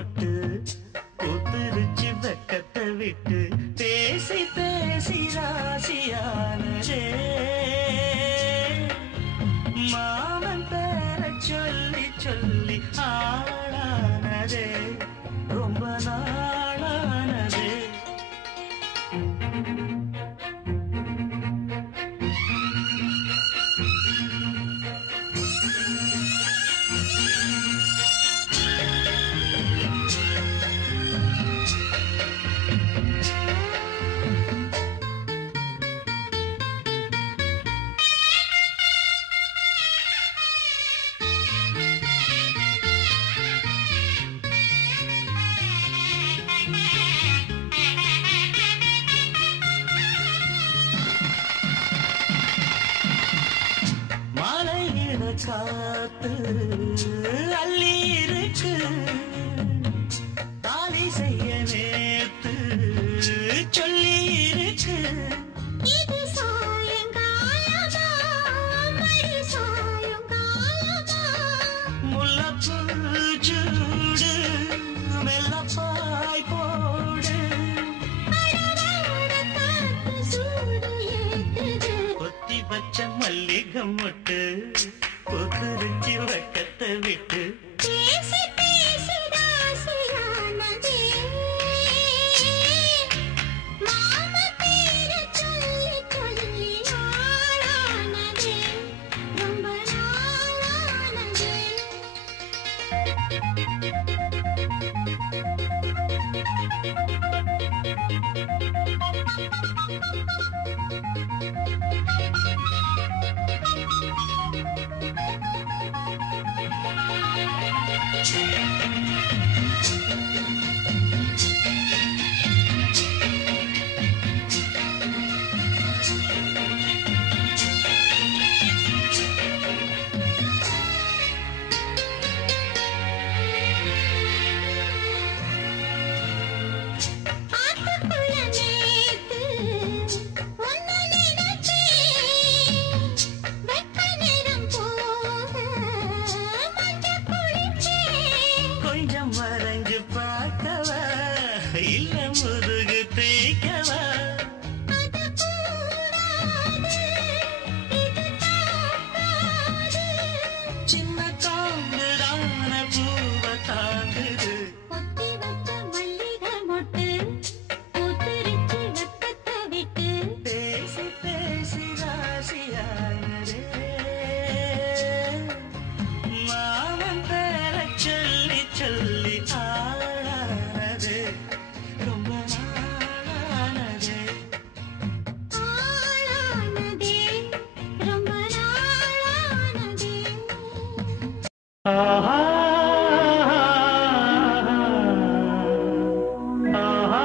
மொட்டு பூத்துருச்சு வெக்கத்தை விட்டு பேசி பேசி ராசியானதே மாமன் பேர சொல்லி சொல்லி ஆளானதே ரொம்ப நாளானதே காத்து அள்ளி இருக்கு தாலி செய்ய நேத்து சொல்லி இருக்கு இது சாயங்காலமா மழை சாயங்காலமா முல்லப்பூ சூடு மெல்லப்பாய் போடு அடவட காத்து சூடு ஏத்துது கொத்தி வச்ச மல்லிகை மொட்டு பொத்துருச்சி வெக்கத்தை விட்டு பேசி பேசி ராசியானதே மாம பேர சொல்லி சொல்லி ஆளானதே ரொம்ப நாளானதே கொஞ்சம் மறைஞ்சு பார்க்கவா இல்ல முதுகு தேய்க்கவா சின்ன காம்புதான பூவை தாங்குது பேசி பேசி ராசியானதே மாமன் பேர சொல்லி சொல்லி ஆளானது ரொம்ப நாளானது ஆஹா ஆஹா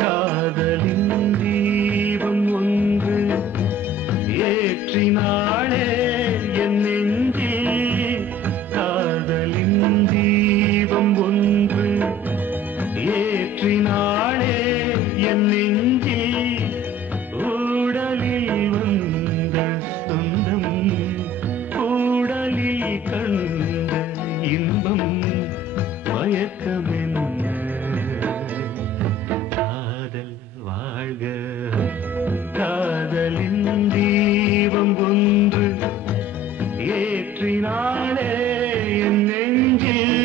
காதலின் தீபம் ஒன்று ஏற்றினாளே என் நெஞ்சில் காதலின் தீபம் ஒன்று ஏற்றினாளே என் நெஞ்சில் ஊடலில் வந்த சொந்தம் ஊடலில் கண்ட இன்பம் மயக்கமென்ன காதல் வாழ்க காதலின் தீபம் ஒன்று ஏற்றினாளே என் நெஞ்சில்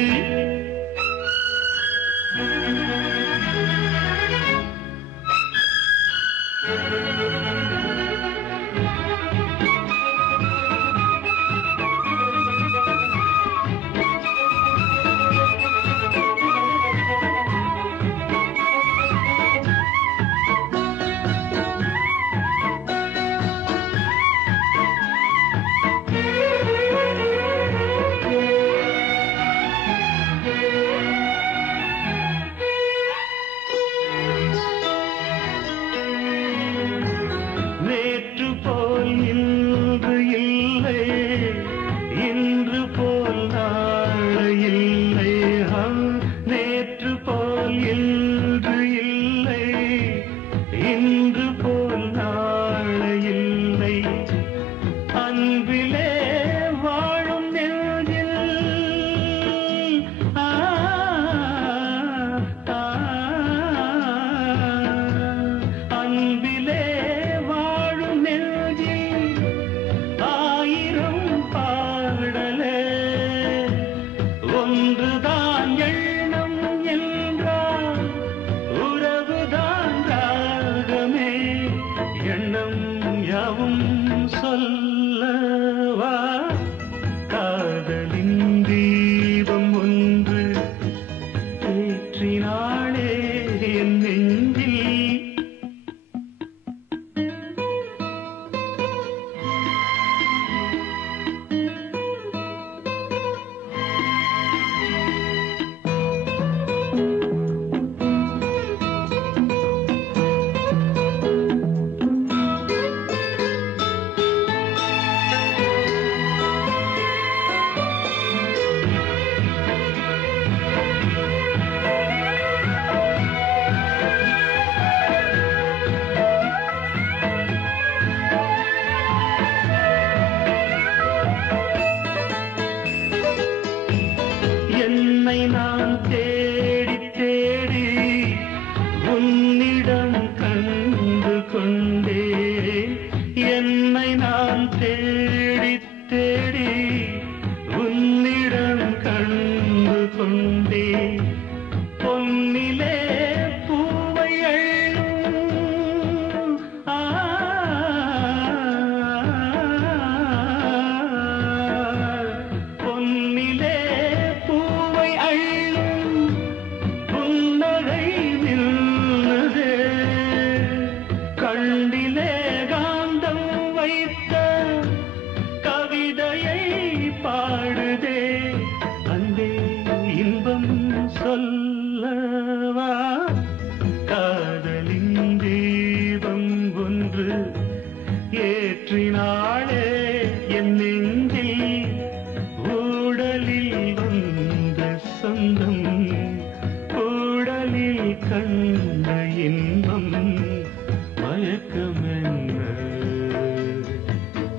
விளக்கம் என்ன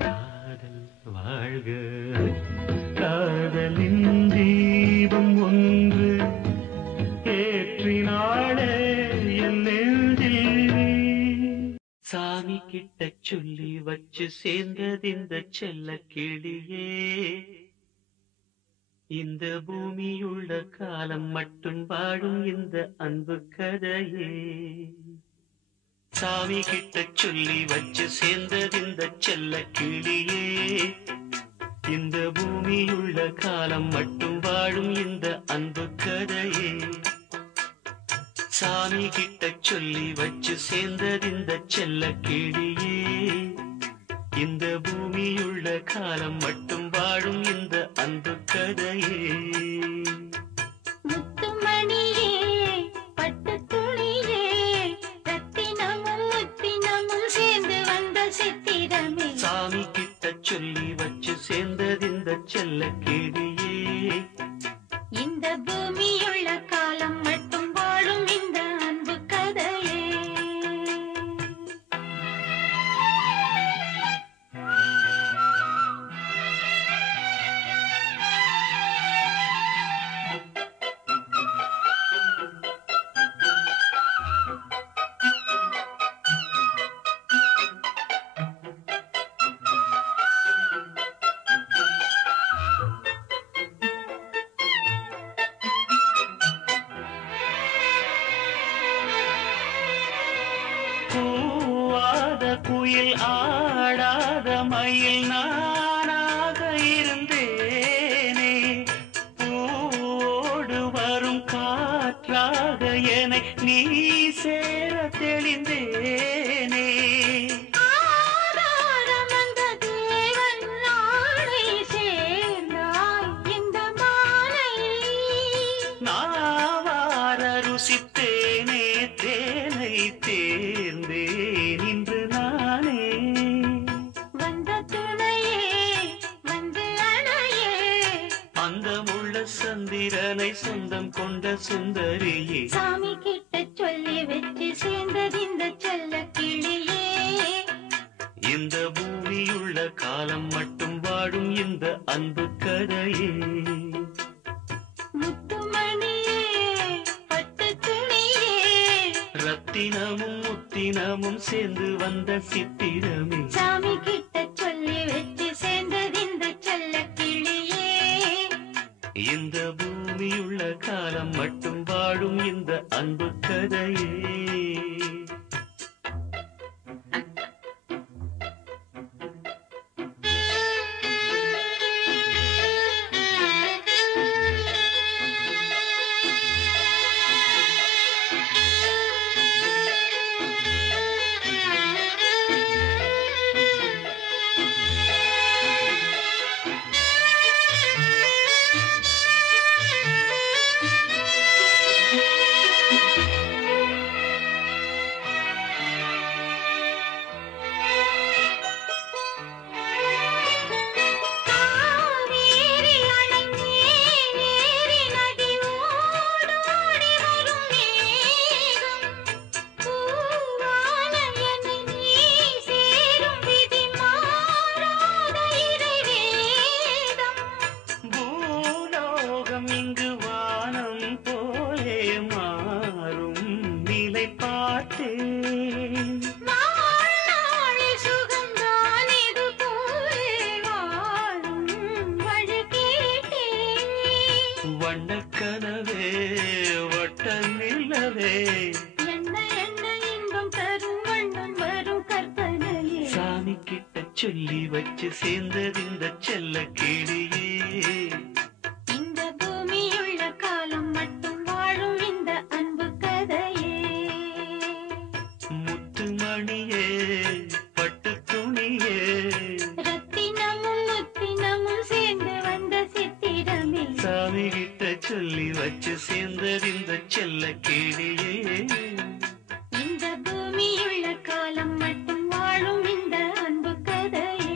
காதல் வாழ்க காதலின் தீபம் ஒன்று ஏற்றினாளே என் நெஞ்சில் சாமி கிட்ட சொல்லி வச்சு சேர்ந்தது இந்த செல்ல கிளியே இந்த பூமியுள்ள காலம் மட்டும் வாழும் இந்த அன்பு கதையே சாமி கிட்ட சொல்லி வச்சு சேர்ந்தது இந்த செல்ல கிளியே இந்த பூமியுள்ள காலம் மட்டும் வாழும் இந்த அன்பு கதையே சாமி கிட்ட சொல்லி வச்சு சேர்ந்தது இந்த செல்ல கிளியே இந்த பூமியுள்ள காலம் மட்டும் வாழும் இந்த அன்பு கதையே முத்துமணியே பட்டு துணியே ரத்தினமும் முத்தினமும் சேர்ந்து வந்த சித்திரமே சாமி கிட்ட சொல்லி வச்சு சேர்ந்தது இந்த செல்ல கிளியே இந்த பூமியுள்ள காலம் மட்டும் வாழும் இந்த அன்பு கதையே கூவாத குயில் ஆடாத மயில் நானாக இருந்தேனே பூவோடு வரும் காற்றாக என்னை நீ சேர தெளிந்தேனே ஆதாரம் அந்த தேவன் நாளை சேர்ந்தாய் இந்த மாலை நாவார ருசித்தேனே தேனை தேர்ந்தேன் இன்று நானே வந்த துணையே வந்து அணையே அந்த முள்ள சந்திரனை சொந்தம் கொண்ட சுந்தரியே சாமி கிட்ட சொல்லி வச்சு சேர்ந்தது இந்த செல்ல கிளியே இந்த பூமியுள்ள காலம் மட்டும் வாழும் இந்த அன்பு கதையே முத்துமணியே பட்டு துணியே ரத்தினமும் முத்தினமும் சேர்ந்து வந்த சித்திரமே சாமி கிட்ட சொல்லி வச்சு சேர்ந்தது இந்த செல்ல கிளியே இந்த பூமியுள்ள காலம் மட்டும் வாழும் இந்த அன்பு கதையே காவேரி அணை மேலேறி நதி ஓடோடி வரும் மேகம் பூவான என்னை நீ சேரும் விதி மாறாத இறைவேதம் பூலோகம் இங்கு வானம் போலே மாறும் நிலை பார்த்தேன் வாழ்நாளில் சுகம்தான் இது போலே வாழும் வழி கேட்டேன் வண்ணக்கனவே வட்ட நிலவே என்ன என்ன இன்பம் தரும் வண்ணம் வரும் கற்பனையே சாமி கிட்ட சொல்லி வச்சு சேர்ந்தது இந்த செல்ல கிளியே இந்த பூமியுள்ள காலம் மட்டும் வாழும் இந்த அன்பு கதையே முத்துமணியே பட்டு துணியே ரத்தினமும் முத்தினமும் சேர்ந்து வந்த சித்திரமே சாமி கிட்ட சொல்லி வச்சு சேர்ந்தது இந்த செல்ல கிளியே இந்த பூமியுள்ள காலம் மட்டும் வாழும் இந்த அன்பு கதையே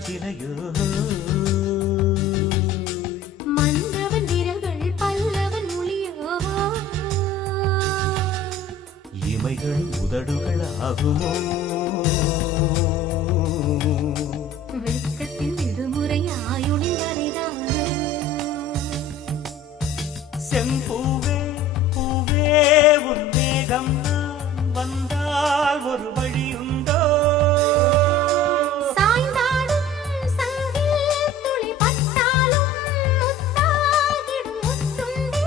சிலையோ மன்னவன் விரல்கள் பல்லவன் மொழியோ இமைகள் உதடுகள் ஆகுமோ வெட்கத்தின் விடுமுறை ஆயுளின் வரைதானோ செம்பூவே பூவே உன் மேகம் நான் வந்தால் ஒரு வழி உண்டோ சாய்ந்தாடும் சங்கில் துளி பட்டாலும் முத்தாகிடும் முத்துண்டே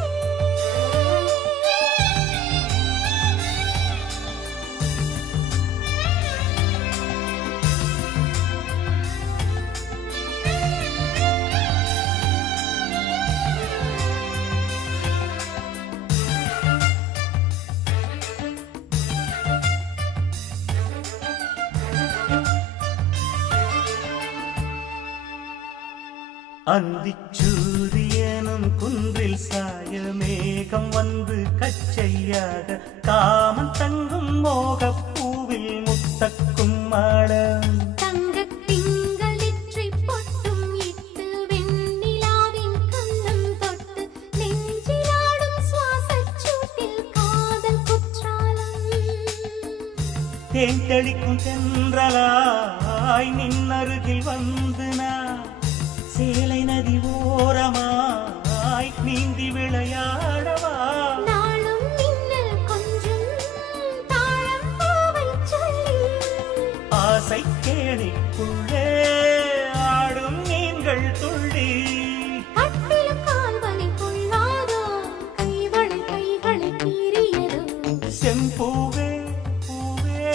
அந்திச்சூரியனும் குன்றில் சாய மேகம் வந்து கச்சையாக காமன் தங்கும் மோகப் பூவில் முத்தக்கும் மாடம் தங்கத் திங்கள் நெற்றி பொட்டும் இட்டு வெண்ணிலாவின் கன்னம் தொட்டு நெஞ்சிலாடும் சுவாசச் சூட்டில் காதல் குற்றாலம் தேன் தெளிக்கும் தென்றலாய் நின்னருகில் வந்து நான் சேலை நதி ஓரமாய் நீந்தி விளையாடவா நாளும் மின்னல் கொஞ்சம் தாழம் பூவைச் சொல்லி ஆசை கேணிக்குள்ளே ஆடும் மீன்கள் துள்ளி கட்டிலும் கால்வனை கொள்ளாதோ கைகளை கீறியதோ செம்பூவே பூவே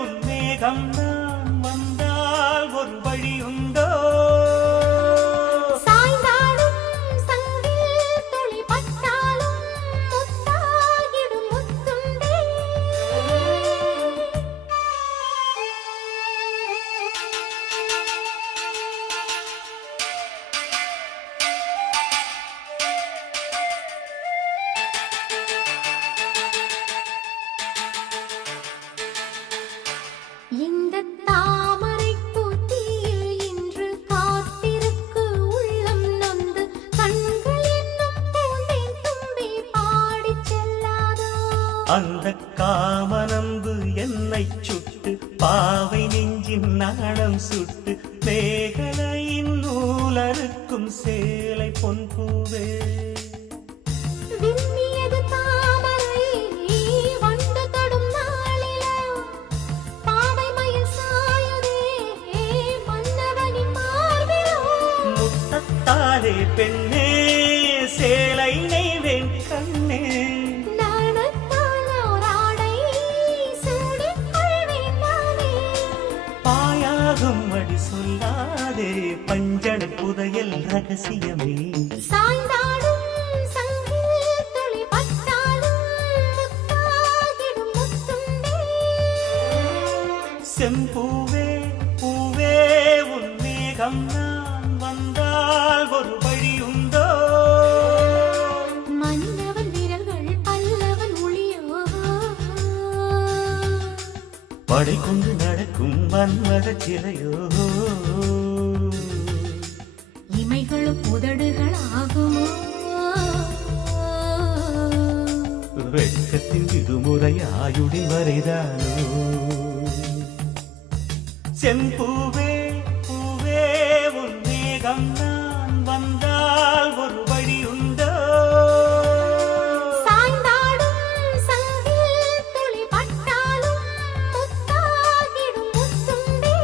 உன் மேகம் நான் வந்தால் ஒரு வழி உண்டோ சாய்ந்தாடும் சங்கில் துளி பட்டாலும் முத்தாகிடும் முத்துண்டே இந்த தாமரைப் பூத்தியில் இன்று காத்திருக்கு உள்ளம் நொந்து கண்கள் என்னும் பூந்தேன் தும்பி பாடிச் செல்லாதோ அந்த காமனம்பு என்னை சுட்டு பாவை நெஞ்சின் நாணம் சுட்டு மேகலையின் நூலறுக்கும் சேலை பொன்பூவே விம்மியது தாமரை வண்டு தொடும் நாளிலோ பாவை மயில் சாயுதே மன்னவனின் மார்பிலோ முத்தத்தாலே பெண்ணே சேலை நெய்வேன் கண்ணே நாணத்தால் ஓராடை சூடிக் கொள்வேன் நானே பாயாகும் அடி சொல்லாதே பஞ்சண புதையல் ரகசியமே சாய்ந்தாடும் சங்கில் துளி பட்டாலும் முத்தாகிடும் முத்துண்டே செம்பூவே பூவே உன் மேகம் நான் வந்தால் ஒரு வழி உண்டோ மன்னவன் விரல்கள் பல்லவன் ஒளியோ படை கொண்டு நடக்கும் மன்மத சிலையோ இமைகளும் உதடுகள் ஆகுமோ வெட்கத்தின் விடுமுறை ஆயுளின் வரைதானோ செம்பூவே பூவே உன் மேகம் நான் வந்தால் ஒரு வழி உண்டோ சாய்ந்தாடும் சங்கில் துளி பட்டாலும் முத்தாகிடும் முத்துண்டே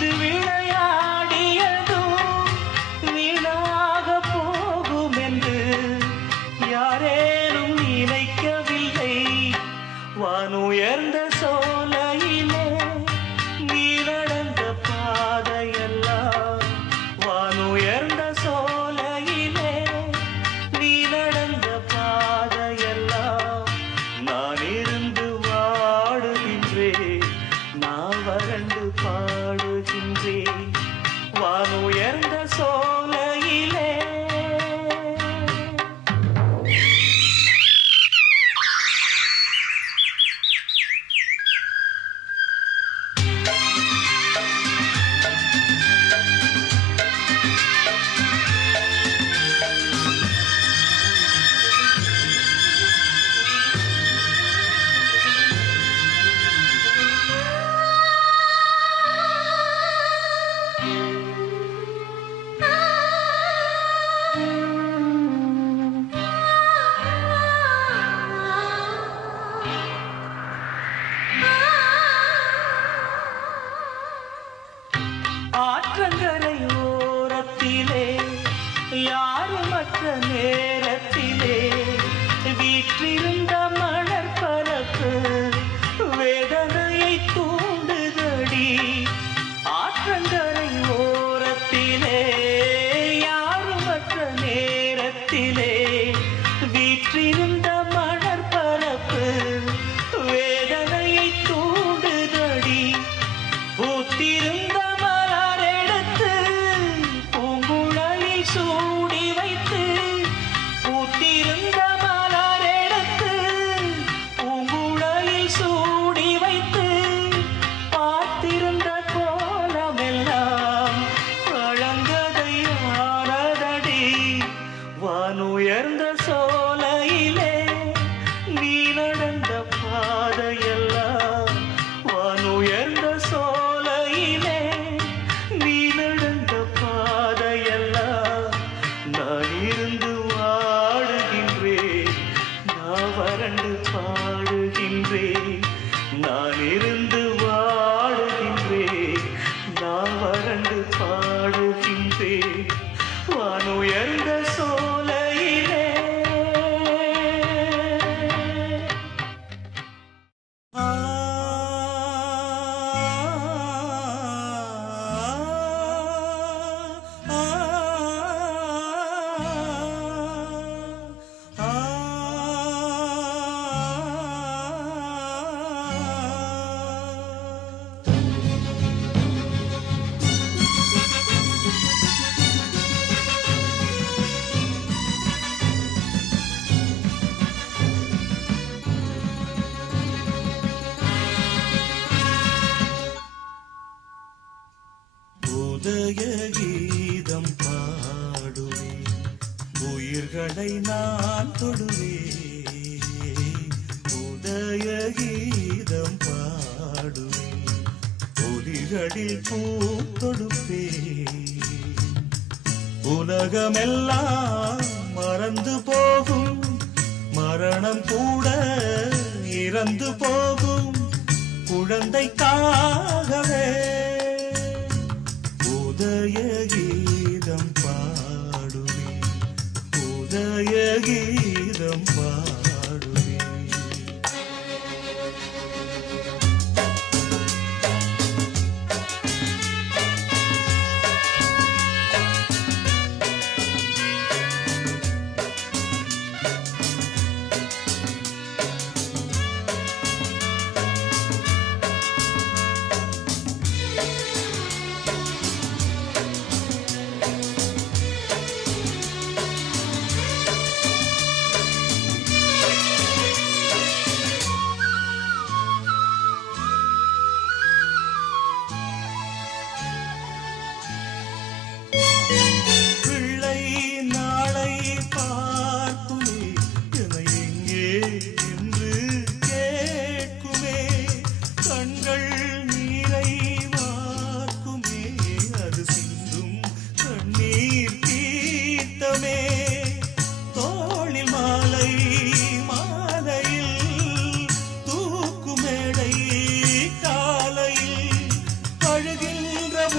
சிரித்து விளையாடியதும் வீணாக போகும் என்று யாரேனும் நினைக்கவில்லை. வானுயர்ந்த சோலையிலே நீ நடந்த பாதையெல்லாம், வானுயர்ந்த சோலையிலே நீ நடந்த பாதையெல்லாம் நான் இருந்து வாடுகின்றேன், நான் வறண்டு பாடுகின்றேன். வானுயர்ந்த சோலையிலே ஆற்றங்கரையோரத்திலே யாருமற்ற நேரத்திலே வீற்றிருந்த மணற் பரப்பு வேதனையை தூண்டுதடி. ஆற்றங்கரையோரத்திலே யாருமற்ற நேரத்திலே வீற்றிருந்த மணற் பரப்பு வேதனையை தூண்டுதடி. பூத்திருந்த மலரெடுத்து பூங்குழலில் சூடி வைத்து, பூத்திருந்த மலரெடுத்து பூங்குழலில் சூடி வைத்து, பார்த்திருந்த கோலமெல்லாம் பழங்கதையானதடி. வானுயர்ந்த சோலையிலே நீ நடந்த பாதையெல்லாம், வானுயர்ந்த சோலையிலே நீ நடந்த பாதையெல்லாம் நான் இருந்து வாடுகின்றேன், நான் வறண்டு பாடுகின்றேன். நான் இருந்து வாடுகின்றேன், நான் வறண்டு பாடுகின்றேன். வானுயர்ந்த சோலையிலே ஆ உதய கீதம் பாடுவேன், உயிர்களை நான் தொடுவேன். உதய கீதம் பாடுவேன், ஒலிகளில் பூ தொடுப்பேன். உலகமெல்லாம் மறந்து போகும், மரணம் கூட இறந்து போகும் குழந்தைக்காகவே உதய கீதம் பாடுவேன், உதய கீதம் பாடுவேன்.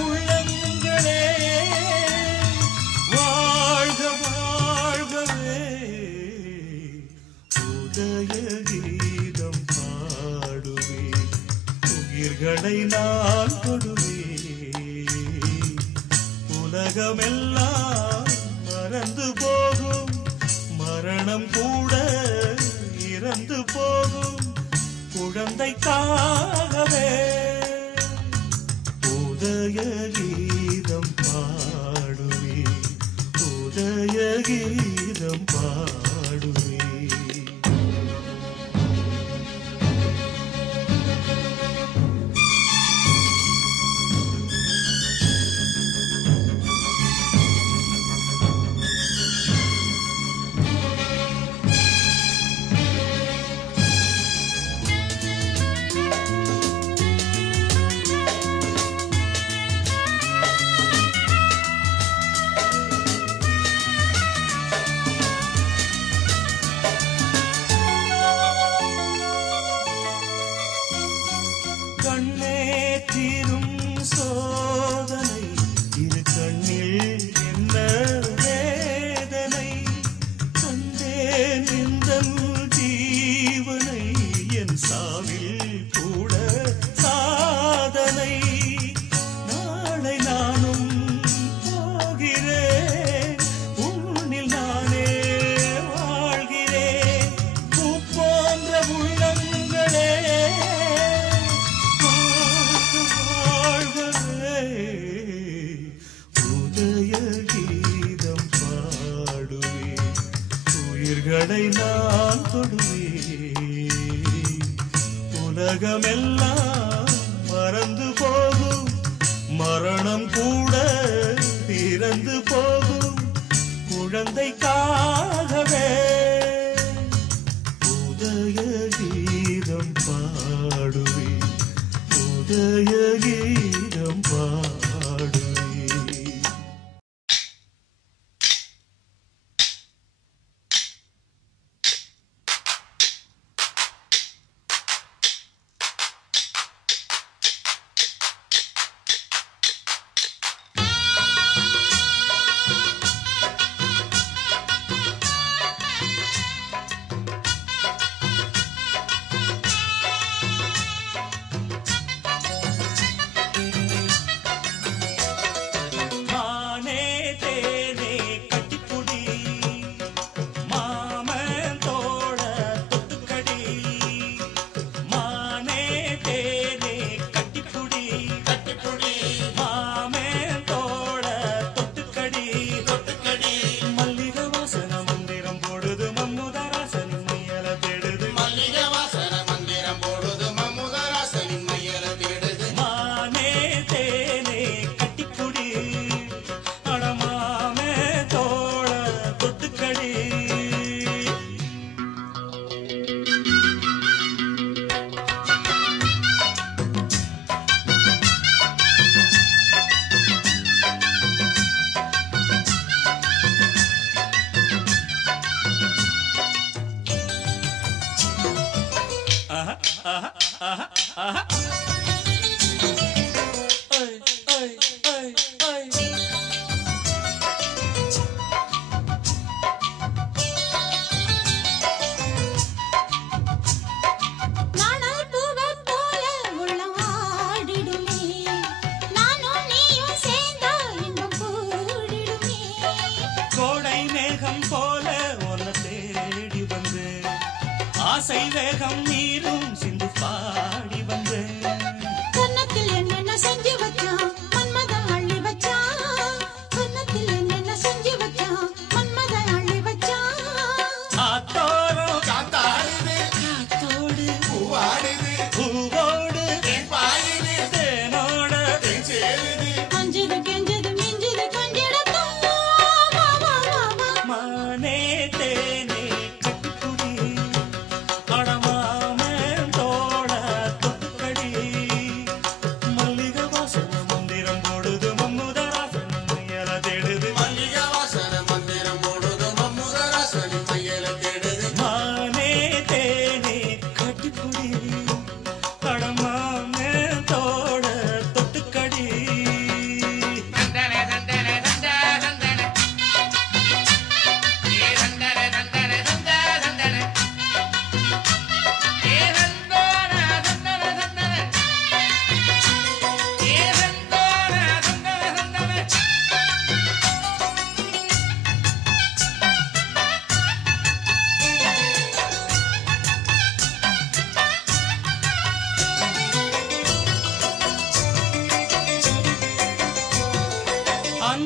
உள்ளங்களே வாழ்க வாழ்கவே உதய கீதம் பாடுவே உயிர்களை நான் கொடுவே உலகமெல்லாம் மறந்து போகும் மரணம் கூட இறந்து போகும் குழந்தைக்காகவே உதய கீதம் பாடுவே உதய கீதம் பாடுவே நான் தொடுவே உலகமெல்லாம் மறந்து போகும் மரணம் கூட இறந்து போகும் குழந்தைக்காகவே உதய கீதம் பாடுவே உதய கீதம் பாடுவே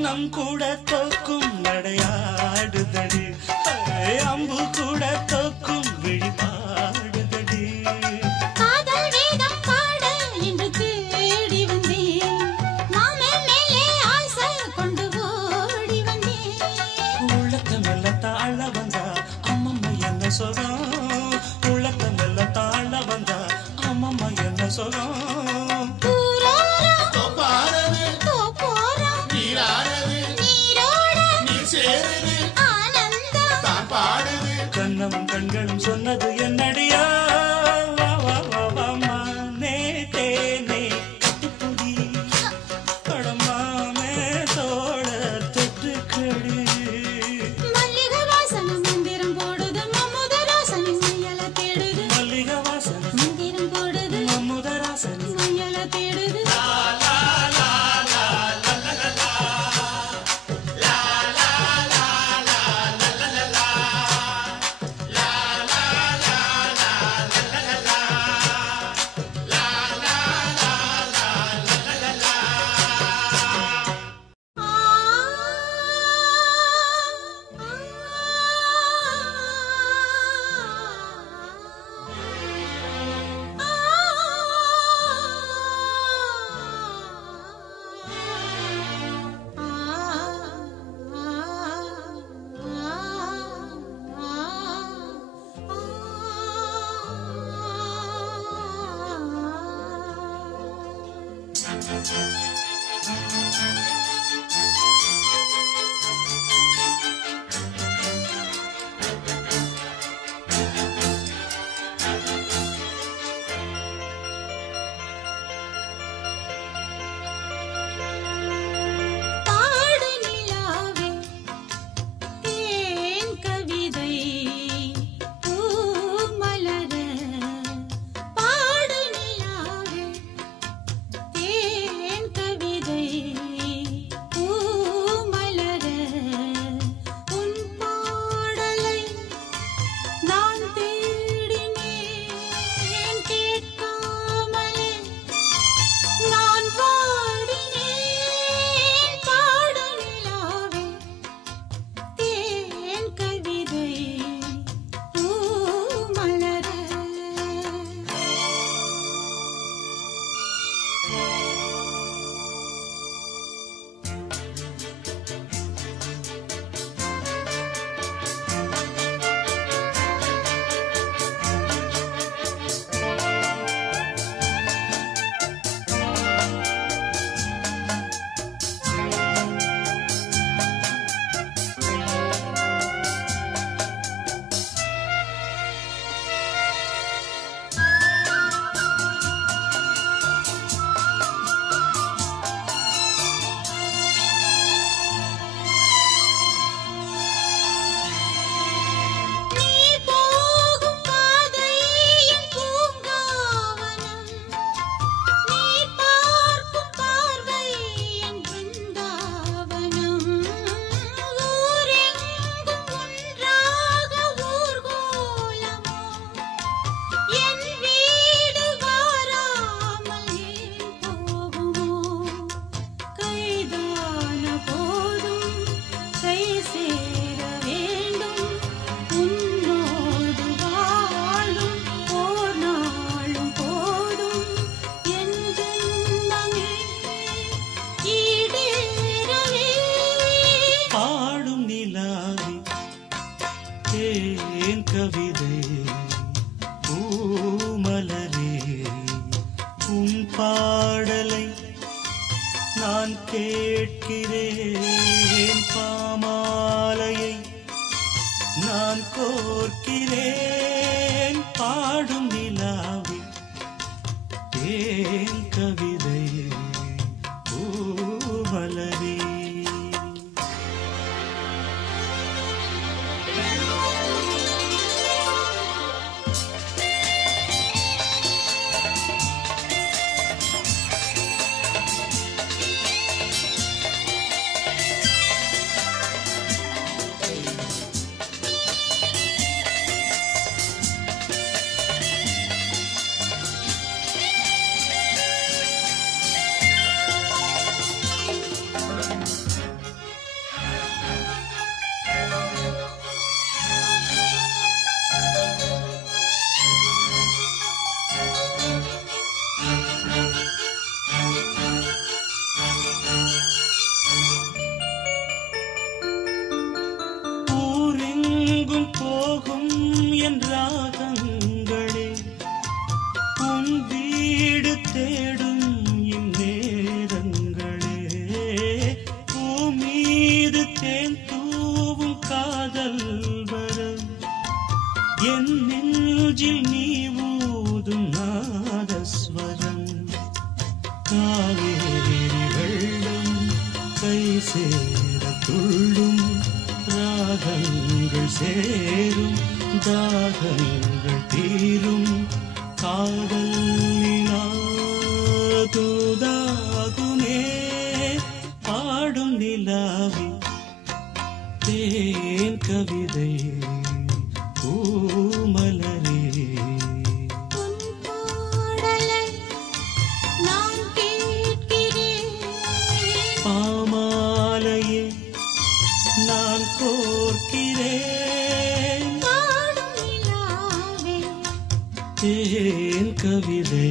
அன்னம் கூட தோக்கும் நடையாடுதடி அம்பு கூட தோக்கும் விழிபாடுதடி காதல் வேதம் பாட என்று தேடி வந்தேன் மாமன் மேலே ஆசை கொண்டு ஓடி வந்தேன் உள்ளத்தை மெல்ல தாழ வந்தா அம்மம்மா என்ன சொல்றோம் உள்ளத்தை மெல்ல தாழ வந்தா அம்மம்மா என்ன சொல்றோம் கண்ணமும் கண்களும் சொன்னது என்னடியா நேத்தேனே கட்டிப்புடி படமாமே தோட தொட்டு கடி மல்லிகை வாசனை மந்திரம் போடுது மம்முதராசனை மையல தேடுது மல்லிகை வாசனை மந்திரம் போடுது மம்முதராசனை மையல தேடுது பாடலை நான் கேட்கிறேன், பாமாலையை நான் கோர்க்கிறேன், பாடும் நிலாவே ஏன் கவிதை பூமலரே. சேர துள்ளும் ராகங்கள் சேரும் தாகங்கள் தீரும் காதல் தூதாகுமே பாடும் நிலாவே தேன் கவிதை பூமலரே பாமாலையே நான் கோர்க்கிறேன் தேன் கவிதை